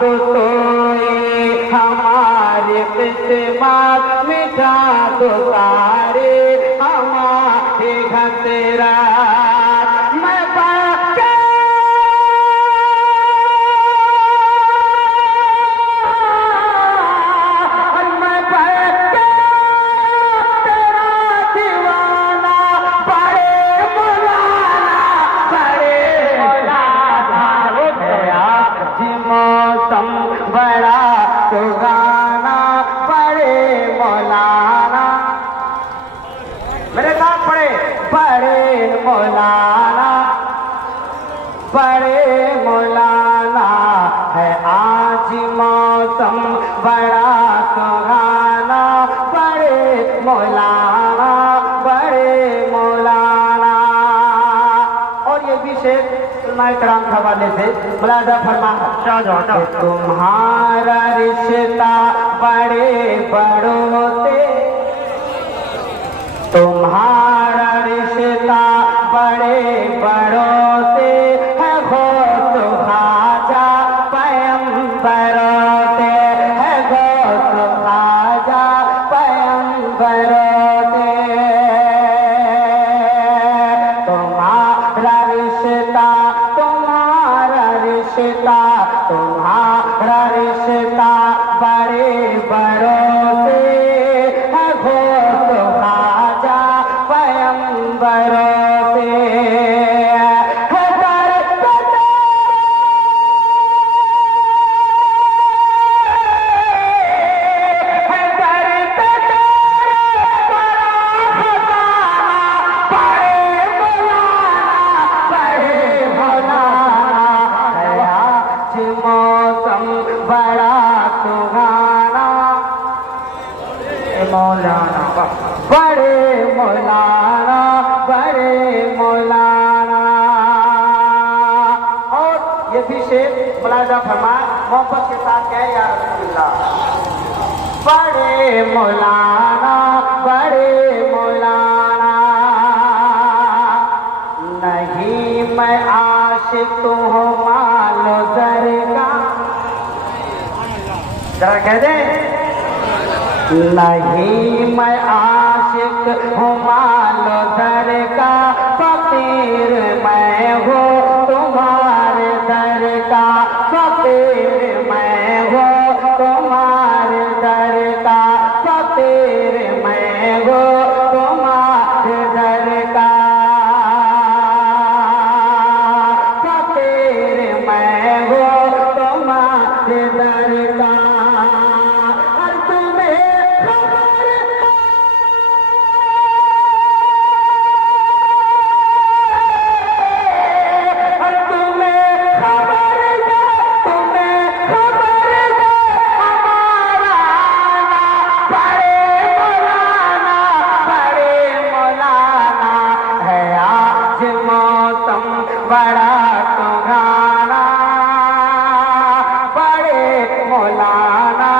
تو سوئے ہماری قسمت مٹا دو سارے ہمارے خطرات میں باقی بڑا سگانا بڑے مولانا میرے ساتھ پڑھے بڑے مولانا بڑے مولانا ہے آج موسم بڑا سگانا بڑے مولانا بڑے مولانا اور یہ بھی شعر کرام کے حوالے سے ملاحظہ فرمانا کہ تمہارا رشتہ بڑے بڑوں سے تمہارا رشتہ بڑے بڑوں سے ہے غوث خواجہ پیغمبروں سے ہے غوث خواجہ پیغمبروں سے تمہارا رشتہ تمہارا رشتہ بڑے بڑوں سے ہے غوث خواجہ پیغمبروں سے مولانا بڑے مولانا بڑے مولانا اور یہ بھی شعر ملاحظہ فرمائے محبت کے ساتھ کہے یا رسول اللہ بڑے مولانا بڑے مولانا نہیں میں عاشق ہوں مال و زر کا ذرا کہہ دیں نہیں میں عاشق ہوں مال و در کا فقیر میں ہوں تمہارے در کا فقیر میں ہوں تمہارے در کا فقیر میں ہوں تمہارے در کا فقیر میں ہوں تمہارے در کا بڑا سگانا بڑے مولانا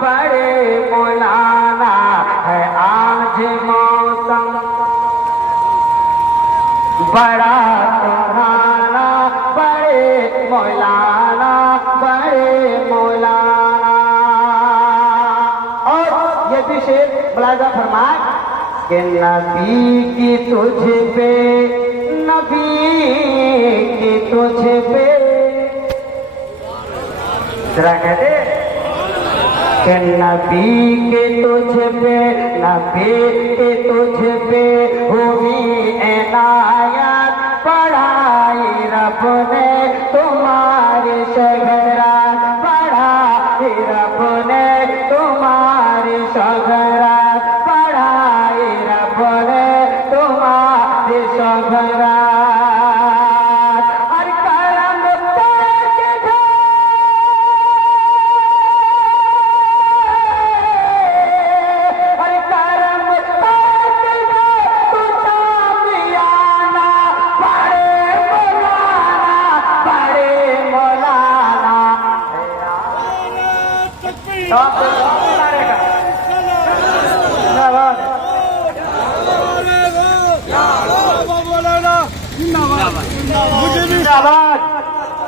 بڑے مولانا ہے آج موسم بڑا سگانا بڑے مولانا بڑے مولانا اور یہ بھی شعر ملاحظہ فرمائے کہ نبی کی تجھ پہ نبی کی تجھ پہ ذرا کہتے کہ نبی کے تجھ پہ نبی کے تجھ پہ ہوئی عنایت پڑھائی رب نے تمہاری شگرات پڑھائی رب نے تمہاری شگرات پڑھائی رب نے تمہاری شگرات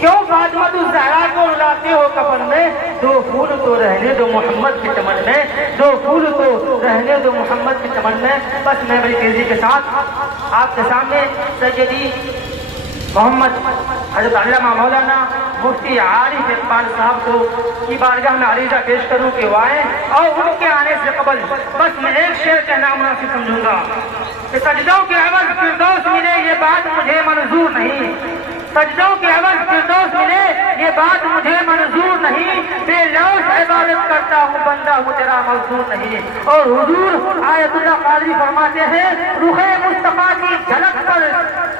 کیوں فاطمہ الزہرا کو رلاتے ہو کفن میں؟ دو پھول تو رہنے دو محمد کے چمن میں، دو پھول تو رہنے دو محمد کے چمن میں۔ بس میں بڑی تیزی کے ساتھ آپ کے سامنے سیدی محمد حضرت علامہ مولانا مفتی عارف اقبال صاحب کو کی بارگاہ میں عریضہ پیش کروں کہ وہ آئیں، اور ان کے آنے سے قبل بس میں ایک شعر کہنا مناسب سمجھوں گا کہ سجدوں کے عوض فردوس ملے یہ بات مجھے منظور نہیں، سجدوں کے عوض فردوس ملے یہ بات مجھے منظور نہیں، بے لوث عبادت کرتا ہوں بندہ ہوں تیرا مزدور نہیں۔ اور حضور آیت اللہ قادری فرماتے ہیں رخ مصطفیٰ کی جھلک پر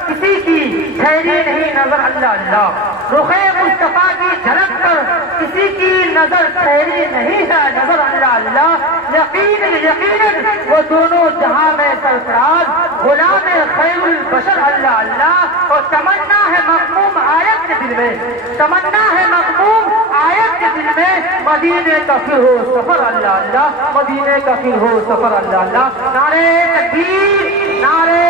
کسی کی ٹھہری نہیں نظر، اللہ اللہ، رخ مصطفیٰ کی جھلک پر کسی کی نظر ٹھہری نہیں ہے نظر، اللہ اللہ، یقیناً یقیناً وہ دونوں جہاں میں سرفراز غلام خیر البشر، اللہ اللہ۔ اور تمنا ہے مغموم آیت کے دل میں، تمنا ہے مغموم آیت کے دل میں، مدینے کا پھر ہو سفر، اللہ اللہ، مدینے کا پھر ہو سفر، اللہ اللہ۔ نعرے تکبیر، نعرے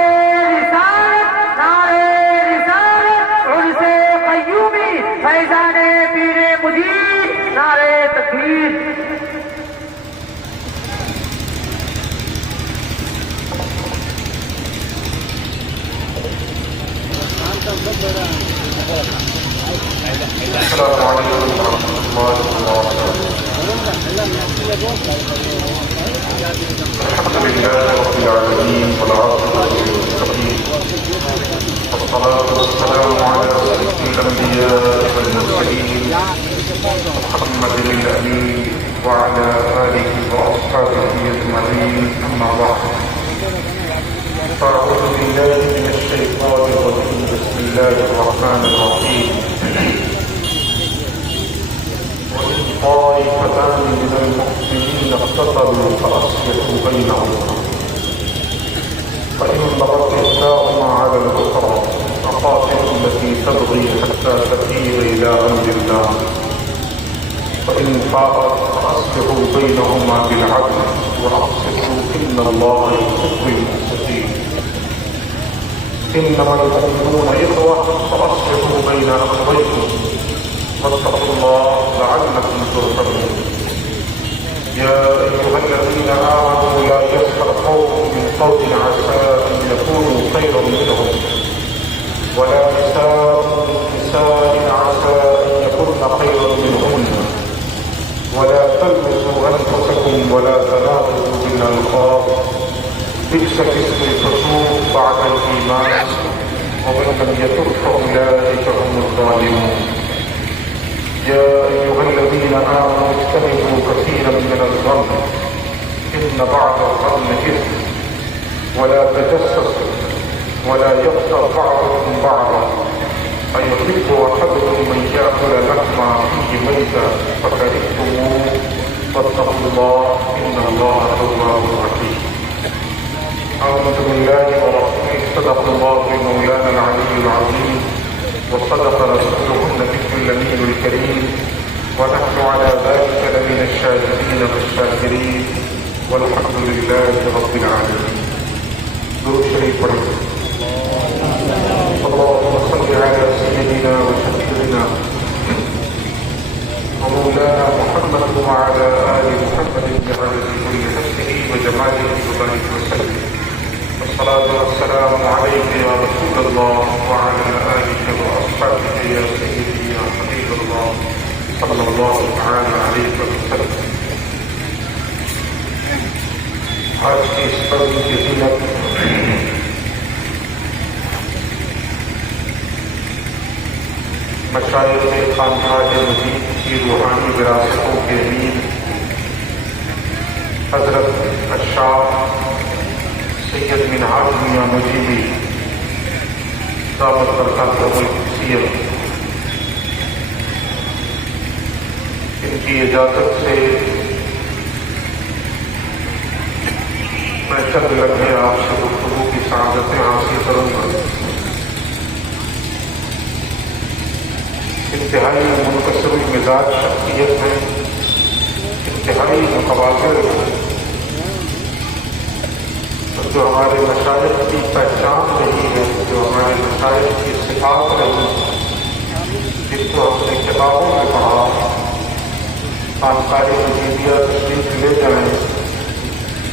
رسالت، نعرے رسالت، عرس قیومی، فیضان پیر مجید، نعرے تکبیر۔ السلام علیکم ورحمۃ اللہ وبرکاتہ۔ الحمد للہ رب العالمین والعاقبۃ للمتقین، والصلاة والسلام علی سید الانبیاء والمرسلین محمد الامین وعلی آلہ واصحابہ اجمعین، اما بعد۔ فأعوذ بالله من الشيطان الرجيم، بسم الله الرحمن الرحيم۔ وإن طائفتان من المؤمنين اقتتلوا فأصلحوا بينهما، فإن بغت إحداهما على الأخرى فقاتلوا التي تبغي حتى تفيء إلى أمر الله، فإن فاءت فأصلحوا بينهما بالعدل وأقسطوا إن الله يحب المقسطين، إنما المؤمنون إخوة فأصلحوا بين أخويكم واتقوا الله لعلكم ترحمون، يا أيها الذين آمنوا لا يسخر قوم من قوم عسى أن يكونوا خيرا منهم ولا نساء من نساء عسى أن يكن خيرا منهن، ولا تلمزوا أنفسكم ولا تنابزوا بالألقاب، بئس الاسم الفسوق بعد الإيمان، ومن لم يتب فأولئك هم الظالمون، يا أيها الذين آمنوا اجتنبوا كثيرا من الظن إن بعض الظن إثم، ولا تجسسوا ولا يغتب بعضكم بعضا، أيحب أحدكم من يأكل لحم أخيه ميتا فكرهتموه، واتقوا الله إن الله تواب رحيم۔ أعوذ بالله ورسوله، صدق الله مولانا العلي العظيم، وصدق رسوله النبي الأمين الكريم، ونحن على ذلك لمن الشاهدين والشاكرين، والحمد لله رب العالمين۔ درود شریف پڑھیں۔ اللهم صل على سيدنا وشفيعنا ومولانا محمد وعلى آل محمد بعدد كل حسنه وجماله وبارك وسلم، والصلاة والسلام عليك يا رسول الله وعلى آلك وأصحابك يا سيدي يا حبيب الله صلى الله تعالى عليه وسلم۔ آج کی اس پڑھنے کی زینت مشائخ خانقاہ مجید کی روحانی وراثتوں کے امیر حضرت الشاہ سید منہاج میاں مجیدی دعوت برکاتہ القدسیہ، ان کی اجازت سے میں چند لمحے آپ سے گفتگو کی سعادتیں حاصل کروں گا۔ انتہائی منکسر المزاج شخصیت ہے، انتہائی متوازن، جو ہمارے مشائخ کی پہچان رہی ہے، جو ہمارے مشائخ کی صفات رہی، جن کتابوں میں پڑھا، خانقاہ مجیدیہ تشریف لے جائیں،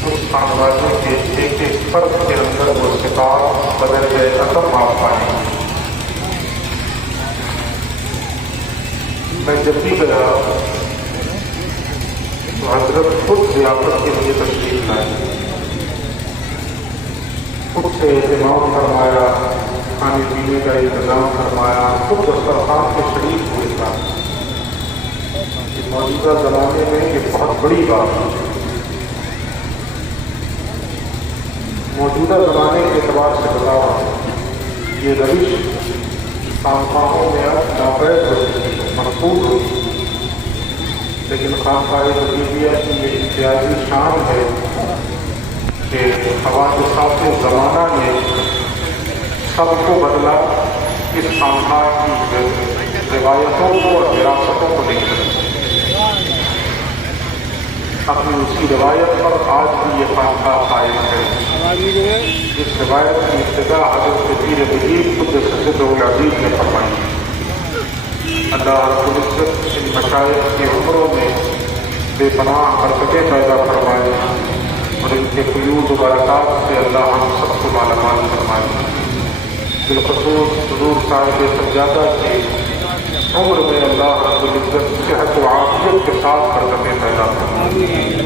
اس خانوادے کے ایک ایک فرد کے اندر وہ صفات بدل گئے عظم آپ پائیں۔ میں جب بھی گیا تو حضرت خود ضیافت کے لیے تشریف لائے، خود سے اہتمام فرمایا، کھانے پینے کا انتظام فرمایا، خود دسترخوان کے شریک ہوئے تھا۔ موجودہ زمانے میں یہ بہت بڑی بات ہے۔ موجودہ زمانے کے اعتبار سے بتاؤ، یہ روش خانقاہوں میں اب ناپید ہو چکی ہے، محفوظ ہو چکی ہے، لیکن خانقاہ مجیدیہ کی یہ امتیازی شان ہے کہ حوادثات زمانہ نے سب کو بدلا، اس خانقاہ کی روایتوں کو اور وراثتوں کو نہیں بدلا۔ اپنی اسی روایت پر آج بھی یہ خانقاہ قائم ہے۔ اس روایت کی ابتدا حضرت پیر مجید قدس سرہ العزیز نے فرمائی۔ اللہ رب العزت ان مشائخ کی عمروں میں بے پناہ برکتیں پیدا فرمائے اور ان کے فیوض و برکات سے اللہ ہم سب کو مالا مال فرمائے۔ بالخصوص حضور صاحب سجادہ کی عمر میں اللہ رب العزت صحت و عافیت کے ساتھ برکتیں پیدا فرمائے۔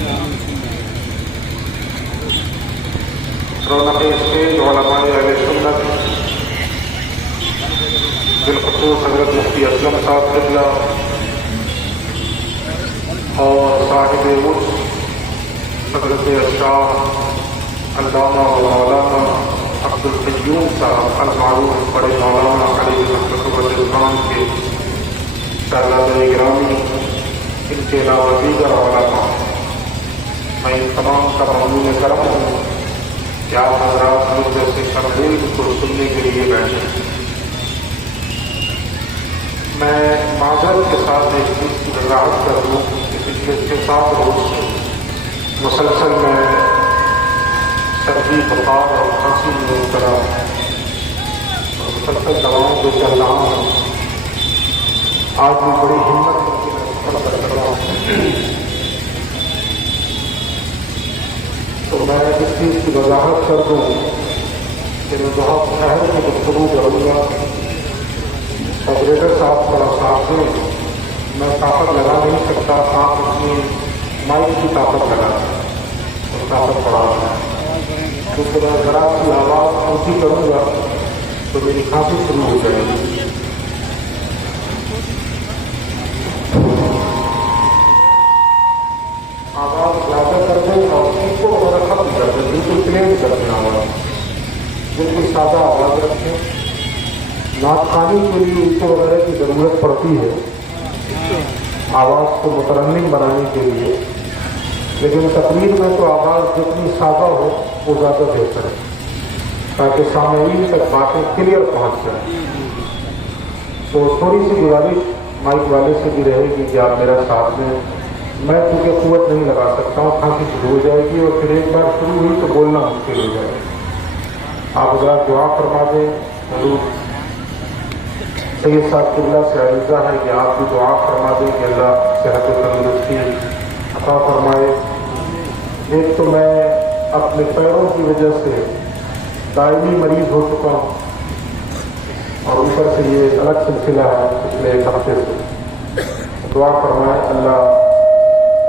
رونق اسٹیج علماء اہل سنت، بالخصوص حضرت مفتی اسلم صاحب قبلہ اور صاحب عرس حضرت اشراف علامہ و مولانا عبد القیوم صاحب المعروف بڑے مولانا علیہ الرحمٰن کے سالانہ گرامی، ان کے علاوہ دیگر علماء، میں ان تمام کا ممنون کرم ہوں کہ آپ حضرات مجھ جیسے تقریر کو سننے کے لیے بیٹھے۔ میں معذرت کے ساتھ ایک چیز کی وضاحت کر دوں کہ پچھلے 6-7 روز سے مسلسل میں سردی، بخار اور کھانسی میں مبتلا اور مسلسل دواؤں پہ چل رہا ہوں۔ آج بھی بڑی ہمت کر رہا ہوں، تو میں اس چیز کی وضاحت کر دوں کہ میں بہت شہر کی گفتگو کروں گا۔ آپریٹر صاحب تھوڑا ساتھ دیں، میں طاقت لگا نہیں سکتا، آپ اپنی مائک کی طاقت لگا اور طاقت بڑھا کیونکہ میں ذرا سی آواز اونچی کروں گا تو میری کھانسی شروع ہو جائے گی۔ آواز زیادہ کر دیں اور اس کو تھوڑا ختم کر دیں، بالکل پلین کر دیں، آواز بالکل سادہ آواز رکھیں۔ نعت خوانی کے لیے اس وغیرہ کی ضرورت پڑتی ہے آواز کو مترنم بنانے کے لیے، لیکن تقریر میں تو آواز جتنی سادہ ہو وہ زیادہ بہتر ہے تاکہ سامعین تک باتیں کلیئر پہنچ جائیں۔ تو تھوڑی سی گزارش مائک والے سے بھی رہے گی کہ آپ میرا ساتھ دیں۔ میں کیونکہ قوت نہیں لگا سکتا ہوں، کھانسی شروع ہو جائے گی اور پھر ایک بار شروع ہوئی تو بولنا مشکل ہو جائے گا۔ آپ ذرا دعا فرما دیں۔ حضور سید صاحب قبلہ سے عریضہ ہے کہ آپ بھی دعا فرما دیں کہ اللہ صحت و تندرستی عطا فرمائے۔ ایک تو میں اپنے پیروں کی وجہ سے دائمی مریض ہو چکا ہوں اور اوپر سے یہ الگ سلسلہ ہے پچھلے 1 ہفتے سے۔ دعا فرمائے اللہ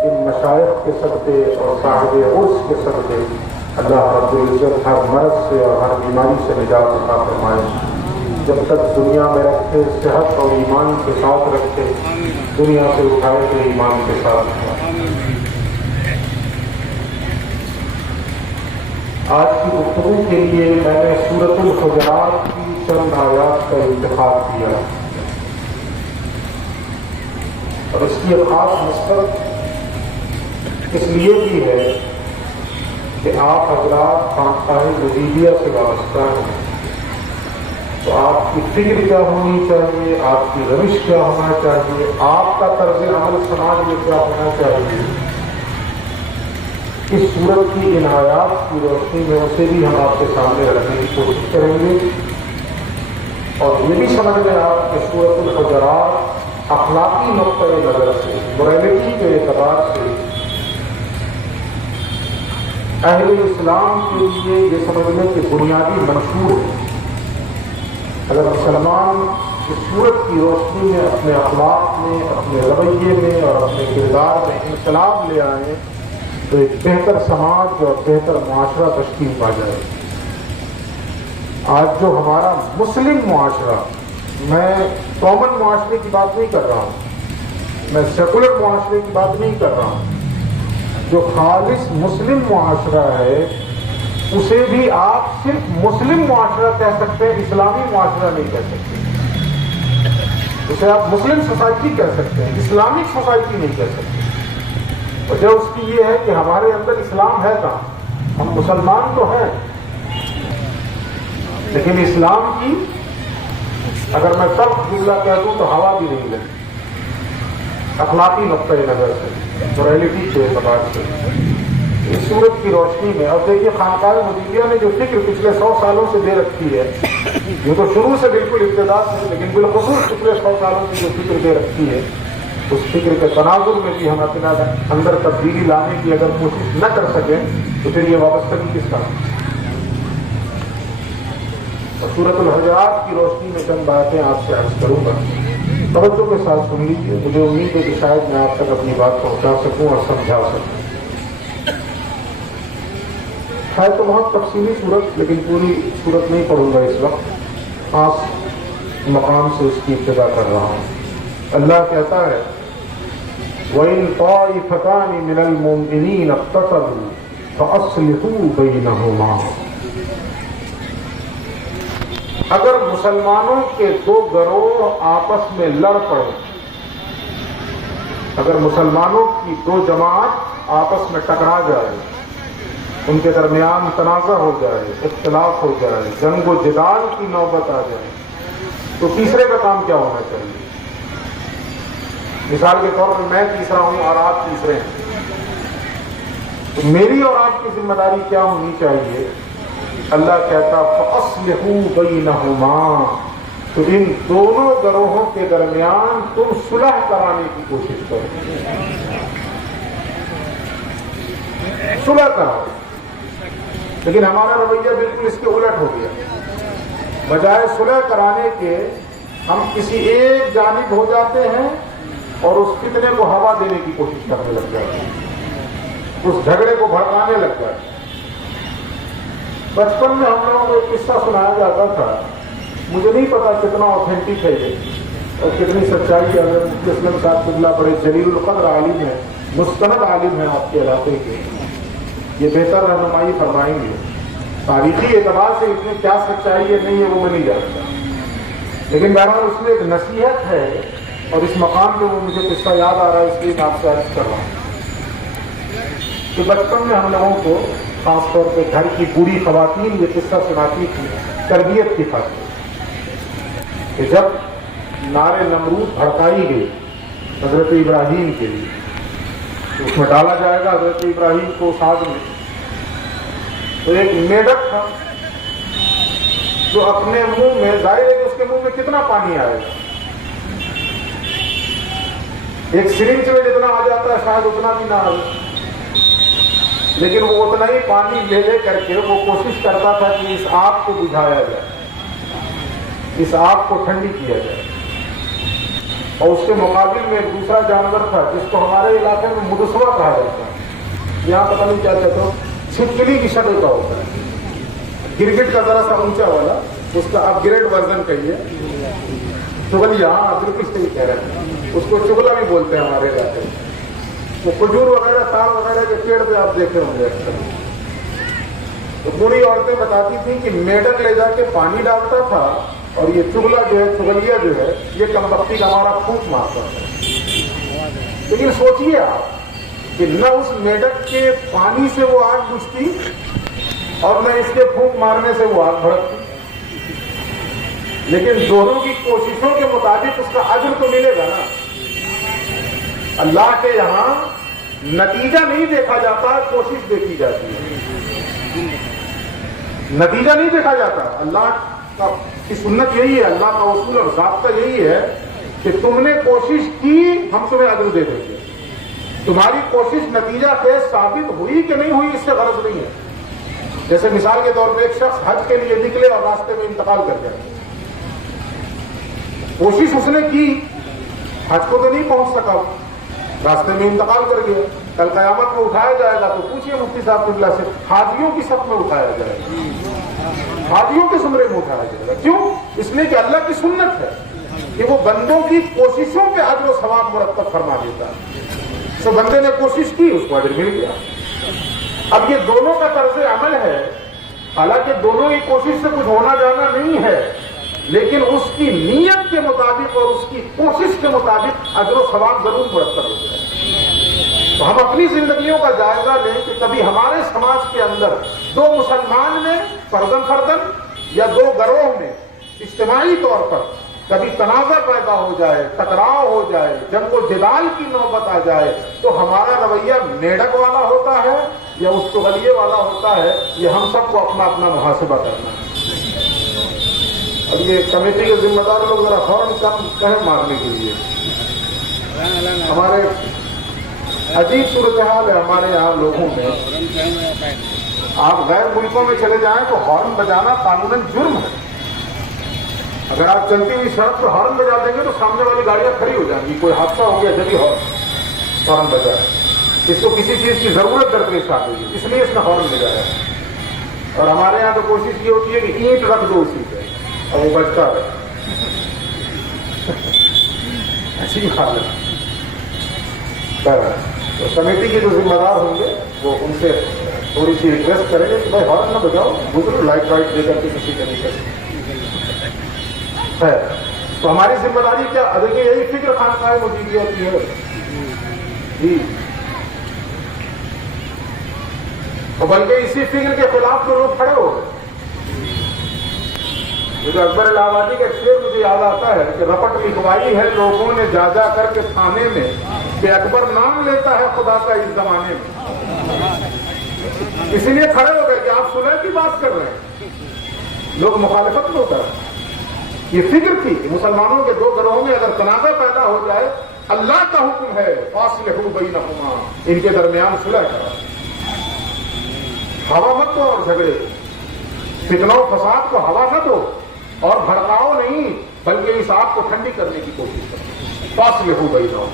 ان مشائخ کے صدقے اور صاحب عرس کے صدقے اللہ رب العزت ہر مرض سے اور ہر بیماری سے نجات عطا فرمائے۔ جب تک دنیا میں رکھے صحت اور ایمان کے ساتھ رکھے، دنیا سے اٹھائے تو ایمان کے ساتھ۔ آج کی گفتگو کے لیے میں نے سورۃ الحجرات کی چند آیات کا انتخاب کیا اور اس کی ایک خاص نسبت اس لیے بھی ہے کہ آپ حضرات خانقاہ مجیدیہ سے وابستہ ہیں، تو آپ کی فکر کیا ہونی چاہیے، آپ کی روش کیا ہونا چاہیے، آپ کا طرز عمل سماج میں کیا ہونا چاہیے، اس صورت کی ان آیات کی روشنی میں اسے بھی ہم آپ کے سامنے رکھنے کی کوشش کریں گے اور یہ بھی سمجھ میں آپ کہ سورۃ الحجرات اخلاقی نقطۂ نظر سے، مورالٹی کے اعتبار سے اہل اسلام کے لیے یہ سمجھنے کے بنیادی منشور ہے، اگر مسلمان اس صورت کی روشنی میں اپنے اخلاق میں، اپنے رویے میں اور اپنے کردار میں انقلاب لے آئیں تو ایک بہتر سماج اور بہتر معاشرہ تشکیل پا جائے۔ آج جو ہمارا مسلم معاشرہ، میں کامن معاشرے کی بات نہیں کر رہا ہوں، میں سیکولر معاشرے کی بات نہیں کر رہا ہوں، جو خالص مسلم معاشرہ ہے اسے بھی آپ صرف مسلم معاشرہ کہہ سکتے ہیں، اسلامی معاشرہ نہیں کہہ سکتے۔ اسے آپ مسلم سوسائٹی کہہ سکتے ہیں، اسلامک سوسائٹی نہیں کہہ سکتے۔ وجہ اس کی یہ ہے کہ ہمارے اندر اسلام ہے کہاں؟ ہم مسلمان تو ہیں، لیکن اسلام کی اگر میں تب جملہ کہہ دوں تو ہوا بھی نہیں لگتی، اخلاقی نقطۂ نظر سے، مورالٹی کے اعتبار سے اس صورت کی روشنی میں۔ اور دیکھیے خانقاہ مدینہ نے جو فکر پچھلے 100 سالوں سے دے رکھی ہے، یہ تو شروع سے بالکل ابتدا سے، لیکن بالخصوص پچھلے 100 سالوں کی جو فکر دے رکھی ہے، اس فکر کے تناظر میں بھی ہم اپنا اندر تبدیلی لانے کی اگر کوشش نہ کر سکیں تو پھر یہ وابستگی کس کا؟ اور سورۃ الحجرات کی روشنی میں چند باتیں آپ سے عرض کروں گا، توجہ کے ساتھ سن لیجیے، مجھے امید ہے کہ شاید میں آپ تک اپنی بات پہنچا سکوں اور سمجھا سکوں۔ ہے تو بہت تفصیلی صورت، لیکن پوری صورت نہیں پڑھوں گا اس وقت، خاص مقام سے اس کی ابتدا کر رہا ہوں۔ اللہ کہتا ہے وَإِن طَائِفَتَانِ مِنَ الْمُؤْمِنِينَ اقْتَتَلُوا فَأَصْلِحُوا بَيْنَهُمَا۔ اگر مسلمانوں کے دو گروہ آپس میں لڑ پڑے، اگر مسلمانوں کی دو جماعت آپس میں ٹکرا جائے، ان کے درمیان تنازع ہو جائے، اختلاف ہو جائے، جنگ و جدال کی نوبت آ جائے، تو تیسرے کا کام کیا ہونا چاہیے؟ مثال کے طور پر میں تیسرا ہوں اور آپ تیسرے ہیں، تو میری اور آپ کی ذمہ داری کیا ہونی چاہیے؟ اللہ کہتا فَأَصْلِحُوا بَيْنَهُمَا، تو ان دونوں گروہوں کے درمیان تم صلح کرانے کی کوشش کرو، صلح کراؤ۔ لیکن ہمارا رویہ بالکل اس کے الٹ ہو گیا، بجائے صلح کرانے کے ہم کسی ایک جانب ہو جاتے ہیں اور اس فتنے کو ہوا دینے کی کوشش کرنے لگ جاتے ہیں، اس جھگڑے کو بھڑکانے لگ جاتے ہیں۔ بچپن میں ہم لوگوں کو ایک قصہ سنایا جاتا تھا، مجھے نہیں پتا کتنا اوتھینٹک ہے یہ اور کتنی سچائی ہے۔ اگر مفتی اسلم صاحب قبلہ بڑے جلیل القدر عالم ہے، مستند عالم ہے آپ کے علاقے کے، یہ بہتر رہنمائی فرمائیں گے۔ تاریخی اعتبار سے اس میں کیا سچائی ہے نہیں ہے وہ میں نہیں جانتا، لیکن بہرحال اس میں ایک نصیحت ہے، اور اس مقام پہ وہ مجھے قصہ یاد آ رہا ہے، اس لیے میں آپ سے عرض کر رہا ہوں کہ بچپن میں ہم لوگوں کو خاص طور پہ گھر کی بوڑھی خواتین یہ قصہ سناتی تھی تربیت کی خاطر، کہ جب نار نمرود بھڑکائی گئی حضرت ابراہیم کے لیے، تو اس میں ڈالا جائے گا حضرت ابراہیم کو اس آگ میں، تو ایک میڈک تھا جو اپنے منہ میں، ظاہر ہے کہ اس کے منہ میں کتنا پانی آئے گا، ایک سرنج میں جتنا آ جاتا ہے شاید اتنا بھی نہ آئے، لیکن وہ اتنا ہی پانی لے لے کر کے وہ کوشش کرتا تھا کہ اس آگ کو بجھایا جائے، اس آگ کو ٹھنڈی کیا جائے۔ اور اس کے مقابل میں ایک دوسرا جانور تھا جس کو ہمارے علاقے میں مدسوا کہا جاتا ہے، یہاں پتہ نہیں کیا کہتے ہو، چھپکلی کی شکل کا ہوتا ہے، گرگٹ کا ذرا سا اونچا والا، اس کا اپ گریڈ ورژن کہیے، چغلیا، ہاں بالکل صحیح کہہ رہے ہیں، اس کو چغلا بھی بولتے ہیں ہمارے علاقے میں۔ وہ کھجور وغیرہ ساگ وغیرہ کے پیڑ پہ آپ دیکھے ہوں گے اکثر، تو بوڑھی عورتیں بتاتی تھیں کہ میڈک لے جا کے پانی ڈالتا تھا اور یہ چغلا جو ہے، چغلیا جو ہے، یہ کم بختی کا ہمارا پھونک مارتا تھا۔ لیکن سوچیے آپ کہ نہ اس میڈک کے پانی سے وہ آگ بجھتی اور نہ اس کے پھونک مارنے سے وہ آگ بھڑکتی، لیکن دونوں کی کوششوں کے مطابق اس کا اجر تو ملے گا نا۔ اللہ کے یہاں نتیجہ نہیں دیکھا جاتا، کوشش دیکھی جاتی ہے، نتیجہ نہیں دیکھا جاتا۔ اللہ کی سنت یہی ہے، اللہ کا اصول اور ضابطہ یہی ہے کہ تم نے کوشش کی ہم تمہیں اجر دے دیں گے. تمہاری کوشش نتیجہ خیز ثابت ہوئی کہ نہیں ہوئی اس سے غرض نہیں ہے. جیسے مثال کے طور پہ ایک شخص حج کے لیے نکلے اور راستے میں انتقال کر جائے. کوشش اس نے کی, حج کو تو نہیں پہنچ سکا, راستے میں انتقال کر گیا. کل قیامت میں اٹھایا جائے گا تو پوچھئے مفتی صاحب قبلہ سے, حاجیوں کی صف میں اٹھایا جائے گا, حاجیوں کے زمرے میں اٹھایا جائے گا. کیوں؟ اس لیے کہ اللہ کی سنت ہے کہ وہ بندوں کی کوششوں پہ اجر و ثواب مرتب فرما دیتا ہے. تو بندے نے کوشش کی, اس کو اجر مل گیا. اب یہ دونوں کا طرز عمل ہے, حالانکہ دونوں کی کوشش سے کچھ ہونا جانا نہیں ہے, لیکن اس کی نیت کے مطابق اور اس کی کوشش کے مطابق اجر و ثواب ضرور مرتب ہوتا ہے. تو ہم اپنی زندگیوں کا جائزہ لیں کہ کبھی ہمارے سماج کے اندر دو مسلمان میں فردن فردن یا دو گروہ میں اجتماعی طور پر کبھی تنازع پیدا ہو جائے, ٹکراؤ ہو جائے, جنگ و جدال کی نوبت آ جائے, تو ہمارا رویہ میڈک والا ہوتا ہے یا اس کو غلیے والا ہوتا ہے, یہ ہم سب کو اپنا اپنا محاسبہ کرنا ہے. اب یہ کمیٹی کے ذمہ دار لوگ ذرا فوراً کم کہیں مارنے کے لیے. ہمارے عجیب صورتحال ہے ہمارے یہاں لوگوں میں. آپ غیر ملکوں میں چلے جائیں تو ہارن بجانا قانوناً جرم ہے. اگر آپ چلتی ہوئی سڑک پر ہارن بجا دیں گے تو سامنے والی گاڑیاں کھڑی ہو جائیں گی. کوئی حادثہ ہو گیا جبھی ہارن بجائے, اس کو کسی چیز کی ضرورت درپیش آ گئی اس لیے اس نے ہارن بجایا. اور ہمارے یہاں تو کوشش یہ ہوتی ہے کہ اینٹ رکھ دو اسی پہ اور وہ بجتا ہے. ایسی حالت. تو کمیٹی کے جو ذمہ دار ہوں گے وہ ان سے تھوڑی سی ریکویسٹ کریں گے کہ بھائی ہارن نہ بجاؤ, گزرو لائٹ وائٹ دے کر کے کسی کا نہیں کریں. تو ہماری ذمہ داری کیا, دیکھیے یہی فکر خانقاہ مجیبیہ کی ہے جی, اور بلکہ اسی فکر کے خلاف تو لوگ کھڑے ہو گئے. جو اکبر الہ آبادی کا شعر مجھے یاد آتا ہے کہ رپٹ لکھوائی ہے لوگوں نے جا جا کر کے تھانے میں کہ اکبر نام لیتا ہے خدا کا اس زمانے میں. اسی لیے کھڑے ہو گئے کہ آپ صلح کی بات کر رہے ہیں, لوگ مخالفت میں اتر. یہ فکر تھی کہ مسلمانوں کے دو گروہوں میں اگر تنازع پیدا ہو جائے, اللہ کا حکم ہے فاصلحوا بینہما, ان کے درمیان صلح کرو. ہوا مت دو اور جھگڑے, فتنہ و فساد کو ہوا نہ دو اور بھڑکاؤ نہیں, بلکہ اس آگ کو ٹھنڈی کرنے کی کوشش کرو. فاصلحوا بینہما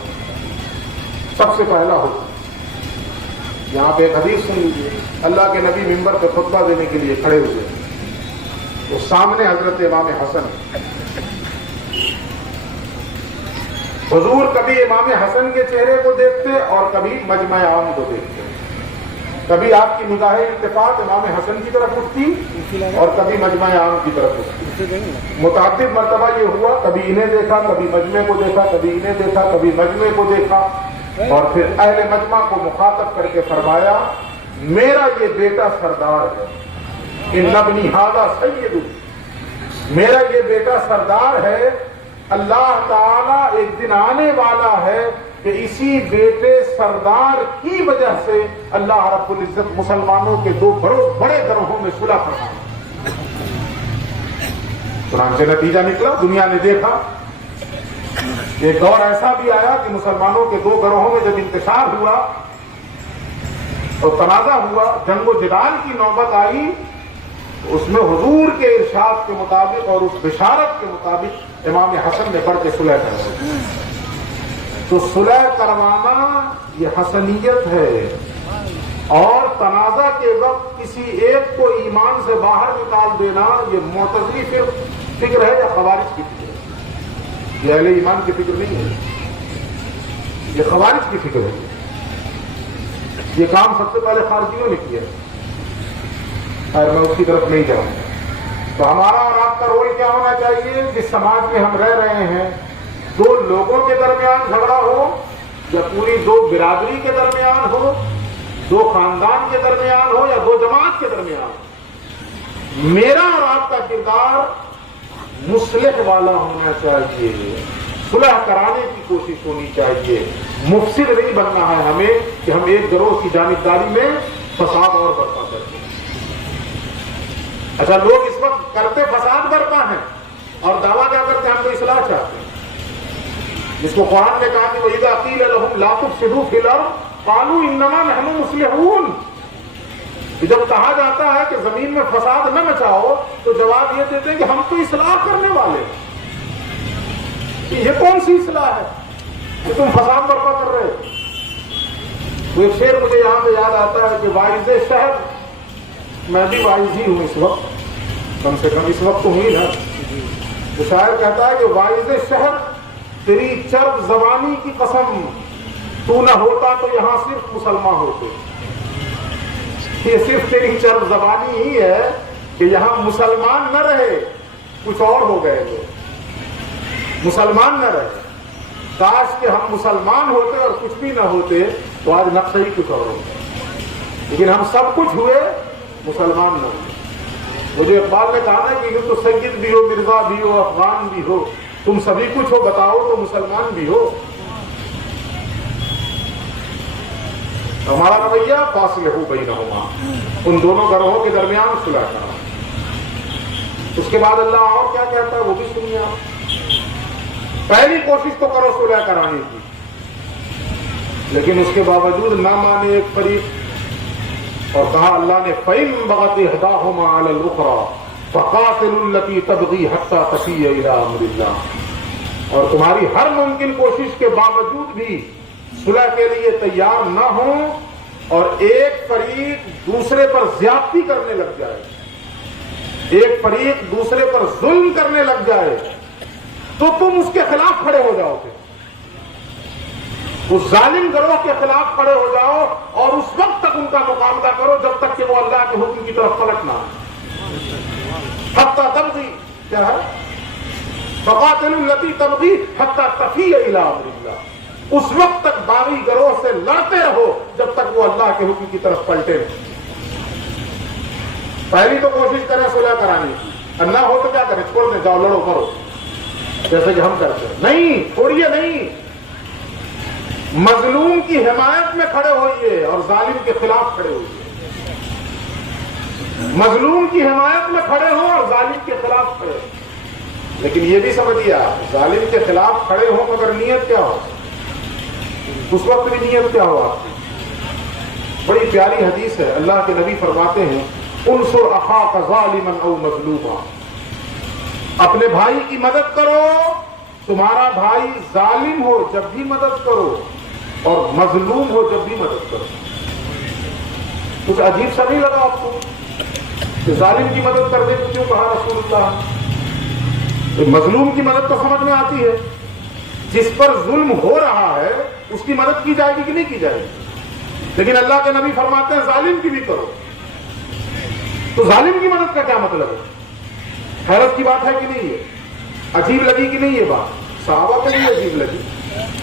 سب سے پہلا حکم. یہاں پہ ایک حدیث سن لیجیے. اللہ کے نبی منبر پہ خطبہ دینے کے لیے کھڑے ہوئے, وہ سامنے حضرت امام حسن. حضور کبھی امام حسن کے چہرے کو دیکھتے اور کبھی مجمع عام کو دیکھتے. کبھی آپ کی نگاہ اتفاق امام حسن کی طرف اٹھتی اور کبھی مجمع عام کی طرف اٹھتی. متعدد مرتبہ یہ ہوا, کبھی انہیں دیکھا, کبھی مجمع کو دیکھا, کبھی انہیں دیکھا, کبھی مجمع کو دیکھا, اور پھر اہل مجمع کو مخاطب کر کے فرمایا میرا یہ بیٹا سردار ہے, ان ابنی ھذا سید, میرا یہ بیٹا سردار ہے. اللہ تعالی ایک دن آنے والا ہے کہ اسی بیٹے سردار کی وجہ سے اللہ رب العزت مسلمانوں کے دو بڑے گروہوں میں صلح فرمائے. چنانچہ نتیجہ نکلا, دنیا نے دیکھا. ایک دور ایسا بھی آیا کہ مسلمانوں کے دو گروہوں میں جب انتشار ہوا اور تنازع ہوا, جنگ و جدال کی نوبت آئی, اس میں حضور کے ارشاد کے مطابق اور اس بشارت کے مطابق امام حسن نے بڑھ کے صلح کروائی. تو صلح کروانا یہ حسنیت ہے, اور تنازع کے وقت کسی ایک کو ایمان سے باہر نکال دینا یہ معتزلی فکر ہے یا خوارج کی فکر ہے؟ یہ اہل ایمان کی فکر نہیں ہے, یہ خوارج کی فکر ہے. یہ کام سب سے پہلے خارجیوں نے کیا, اور میں اس کی طرف نہیں جاؤں گا. تو ہمارا اور آپ کا رول کیا ہونا چاہیے؟ جس سماج میں ہم رہ رہے ہیں, دو لوگوں کے درمیان جھگڑا ہو یا پوری دو برادری کے درمیان ہو, دو خاندان کے درمیان ہو یا دو جماعت کے درمیان ہو, میرا اور آپ کا کردار مصلح والا ہونا چاہیے, صلح کرانے کی کوشش ہونی چاہیے. مفسد نہیں بننا ہے ہمیں کہ ہم ایک گروہ کی جانبداری میں فساد اور برپا کرتے ہیں. اچھا, لوگ اس وقت کرتے فساد برپا ہیں اور دعویٰ کیا کرتے ہیں ہم تو اصلاح چاہتے ہیں. جس کو قرآن نے کہا کہ وَإِذَا قِيلَ لَهُمْ لَا تُفْسِدُوا فِي الْأَرْضِ قَالُوا إِنَّمَا نَحْنُ مُصْلِحُونَ. جب کہا جاتا ہے کہ زمین میں فساد نہ مچاؤ تو جواب یہ دیتے ہیں کہ ہم تو اصلاح کرنے والے ہیں. یہ کون سی اصلاح ہے کہ تم فساد برپا کر رہے ہو؟ وہ ایک شعر مجھے یہاں پہ یاد آتا ہے کہ واعظ شہر، میں بھی واعظ ہی ہوں اس وقت، کم سے کم اس وقت تو ہوئی نا. وہ شاعر کہتا ہے کہ واعظ شہر تیری چرب زبانی کی قسم، تو نہ ہوتا تو یہاں صرف مسلمان ہوتے. یہ صرف تیری چرب زبانی ہی ہے کہ یہاں مسلمان نہ رہے، کچھ اور ہو گئے وہ مسلمان نہ رہے. کاش کہ ہم مسلمان ہوتے اور کچھ بھی نہ ہوتے تو آج نقشہ ہی کچھ اور ہوتا. لیکن ہم سب کچھ ہوئے، مسلمان نہ ہوئے. مجھے اقبال نے کہا نا کہ تو سید بھی ہو، مرزا بھی ہو، افغان بھی ہو، تم سبھی کچھ ہو، بتاؤ تو مسلمان بھی ہو. ہمارا رویہ فاصلہ ہو بینہما، ان دونوں گروہوں کے درمیان صلح کرنا. اس کے بعد اللہ اور کیا کہتا ہے وہ بھی سنیے آپ. پہلی کوشش تو کرو صلح کرانے کی، لیکن اس کے باوجود نہ مانے ایک فریق، اور کہا اللہ نے فَإِن بَغَتْ إِحْدَاهُمَا عَلَى الْأُخْرَى فَقَاتِلُوا الَّتِي تَبْغِي حَتَّى تَفِيَّ إِلَىٰ أَمْرِ اللَّهِ. اور تمہاری ہر ممکن کوشش کے باوجود بھی صلح کے لیے تیار نہ ہوں اور ایک فریق دوسرے پر زیادتی کرنے لگ جائے، ایک فریق دوسرے پر ظلم کرنے لگ جائے، تو تم اس کے خلاف کھڑے ہو جاؤ گے، اس ظالم گروہ کے خلاف کھڑے ہو جاؤ اور اس وقت تک ان کا مقابلہ کرو جب تک کہ وہ اللہ کے حکم کی طرف پلٹ نہ آئے. حتیٰ تبغی کیا ہے؟ فقاتلوا التی تبغی حتیٰ تفیء الی امر اللہ. اس وقت تک باغی گروہ سے لڑتے رہو جب تک وہ اللہ کے حکم کی طرف پلٹے. پہلی تو کوشش کریں صلح کرانے کی، اور نہ ہو تو کیا کریں؟ چھوڑ دیں، جاؤ لڑو کرو جیسے کہ ہم کرتے ہیں. نہیں، چھوڑیے نہیں، مظلوم کی حمایت میں کھڑے ہوئیے اور ظالم کے خلاف کھڑے ہوئیے. مظلوم کی حمایت میں کھڑے ہوں اور ظالم کے خلاف کھڑے ہوں. لیکن یہ بھی سمجھیے آپ، ظالم کے خلاف کھڑے ہوں مگر نیت کیا ہو؟ اس وقت بھی نیت کیا ہو آپ کی؟ بڑی پیاری حدیث ہے، اللہ کے نبی فرماتے ہیں انصر اخاک ظالما او مظلوما. اپنے بھائی کی مدد کرو، تمہارا بھائی ظالم ہو جب بھی مدد کرو اور مظلوم ہو جب بھی مدد کرو. کچھ عجیب سا نہیں لگا آپ کو کہ ظالم کی مدد کرنے کو کیوں کہا رسول اللہ؟ مظلوم کی مدد تو سمجھ میں آتی ہے، جس پر ظلم ہو رہا ہے اس کی مدد کی جائے گی کہ نہیں کی جائے گی. لیکن اللہ کے نبی فرماتے ہیں ظالم کی بھی کرو. تو ظالم کی مدد کا کیا مطلب ہے؟ حیرت کی بات ہے کہ نہیں؟ ہے عجیب لگی کہ نہیں یہ بات؟ صحابہ کو نہیں عجیب لگی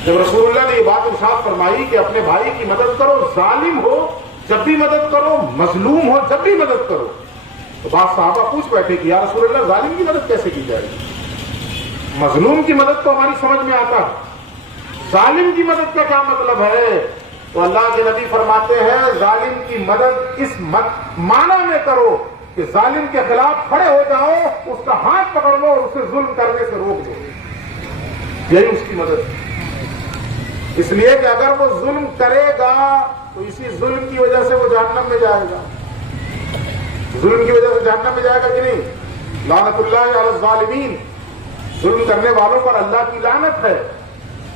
جب رسول اللہ نے یہ بات ارشاد فرمائی کہ اپنے بھائی کی مدد کرو، ظالم ہو جب بھی مدد کرو، مظلوم ہو جب بھی مدد کرو. تو بعض صحابہ پوچھ بیٹھے کہ یا رسول اللہ ظالم کی مدد کیسے کی جائے گی؟ مظلوم کی مدد تو ہماری سمجھ میں آتا ہے، ظالم کی مدد کا کیا مطلب ہے؟ تو اللہ کے نبی فرماتے ہیں ظالم کی مدد اس معنی میں کرو کہ ظالم کے خلاف کھڑے ہو جاؤ، اس کا ہاتھ پکڑ لو اور اسے ظلم کرنے سے روک دو. یہی اس کی مدد ہے. اس لیے کہ اگر وہ ظلم کرے گا تو اسی ظلم کی وجہ سے وہ جہنم میں جائے گا. ظلم کی وجہ سے جہنم میں جائے گا کہ نہیں؟ لعنت اللہ علی الظالمین. ظلم کرنے والوں پر اللہ کی لعنت ہے.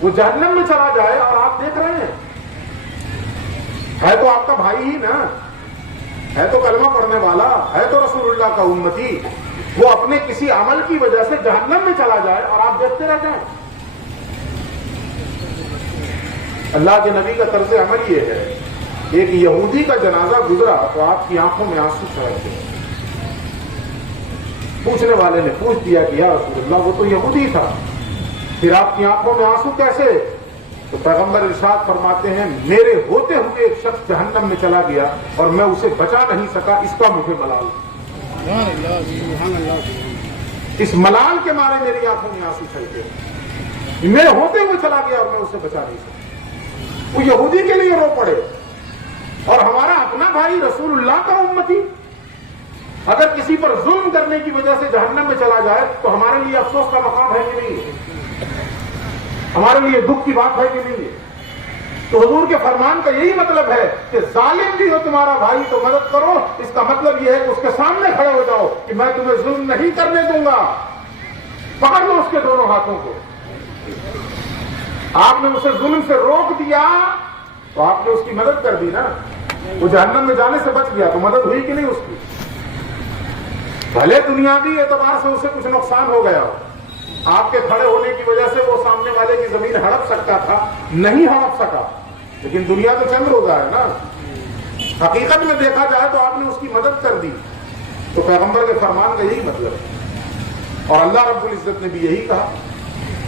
وہ جہنم میں چلا جائے اور آپ دیکھ رہے ہیں، ہے تو آپ کا بھائی ہی نا، ہے تو کلمہ پڑھنے والا، ہے تو رسول اللہ کا امتی، وہ اپنے کسی عمل کی وجہ سے جہنم میں چلا جائے اور آپ دیکھتے رہ جائیں. اللہ کے نبی کا طرز عمل یہ ہے، ایک یہودی کا جنازہ گزرا تو آپ کی آنکھوں میں آنسو چھلک گئے. پوچھنے والے نے پوچھ دیا کہ یا رسول اللہ وہ تو یہودی تھا، پھر آپ کی آنکھوں میں آنسو کیسے؟ تو پیغمبر ارشاد فرماتے ہیں میرے ہوتے ہوئے ایک شخص جہنم میں چلا گیا اور میں اسے بچا نہیں سکا، اس کا مجھے ملال. اس ملال کے مارے میری آنکھوں میں آنسو چھلکے. میرے ہوتے ہوئے چلا گیا اور میں اسے بچا نہیں سکا. وہ یہودی کے لیے رو پڑے اور ہمارا اپنا بھائی رسول اللہ کا امتی اگر کسی پر ظلم کرنے کی وجہ سے جہنم میں چلا جائے تو ہمارے لیے افسوس کا مقام ہے کہ نہیں؟ ہمارے لیے دکھ کی بات ہے کہ نہیں ہے؟ تو حضور کے فرمان کا یہی مطلب ہے کہ ظالم بھی ہو تمہارا بھائی تو مدد کرو. اس کا مطلب یہ ہے کہ اس کے سامنے کھڑے ہو جاؤ کہ میں تمہیں ظلم نہیں کرنے دوں گا. پکڑ لو اس کے دونوں ہاتھوں کو. آپ نے اسے ظلم سے روک دیا تو آپ نے اس کی مدد کر دی نا. وہ جہنم میں جانے سے بچ گیا تو مدد ہوئی کہ نہیں اس کی؟ بھلے دنیاوی اعتبار سے اسے کچھ نقصان ہو گیا ہو, آپ کے کھڑے ہونے کی وجہ سے وہ سامنے والے کی زمین ہڑپ سکتا تھا, نہیں ہڑپ سکا, لیکن دنیا تو چند روزہ ہے نا. حقیقت میں دیکھا جائے تو آپ نے اس کی مدد کر دی. تو پیغمبر کے فرمان کا یہی مطلب ہے. اور اللہ رب العزت نے بھی یہی کہا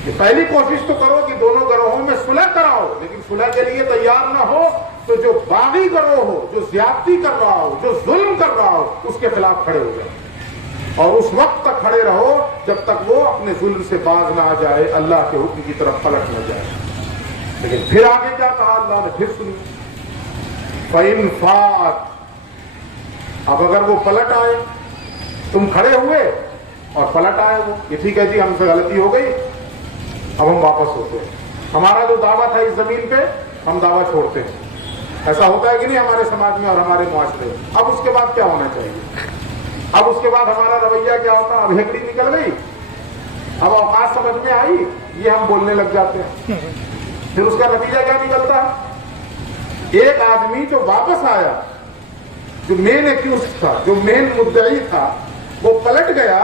کہ پہلی کوشش تو کرو کہ دونوں گروہوں میں صلح کراؤ, لیکن صلح کے لیے تیار نہ ہو تو جو باغی گروہ ہو, جو زیادتی کر رہا ہو, جو ظلم کر رہا ہو, اس کے خلاف کھڑے ہو جائے. اور اس وقت تک کھڑے رہو جب تک وہ اپنے ظلم سے باز نہ آ جائے, اللہ کے حکم کی طرف پلٹ نہ جائے. لیکن پھر آگے کیا کہا اللہ نے؟ پھر سنی فَإِنْ فَاءَتْ. اب اگر وہ پلٹ آئے, تم کھڑے ہوئے اور پلٹ آئے وہ, یہ ٹھیک ہے جی ہم سے غلطی ہو گئی, اب ہم واپس ہوتے ہیں, ہمارا جو دعویٰ تھا اس زمین پہ ہم دعویٰ چھوڑتے ہیں. ایسا ہوتا ہے کہ نہیں ہمارے سماج میں اور ہمارے معاشرے میں؟ اب اس کے بعد کیا ہونا چاہیے؟ اب اس کے بعد ہمارا رویہ کیا ہوتا؟ اب ہیکڑی نکل گئی, اب اوقات سمجھ میں آئی, یہ ہم بولنے لگ جاتے ہیں. پھر اس کا نتیجہ کیا نکلتا ہے؟ ایک آدمی جو واپس آیا, جو مین ایکیوزڈ تھا, جو مین مدعی تھا, وہ پلٹ گیا,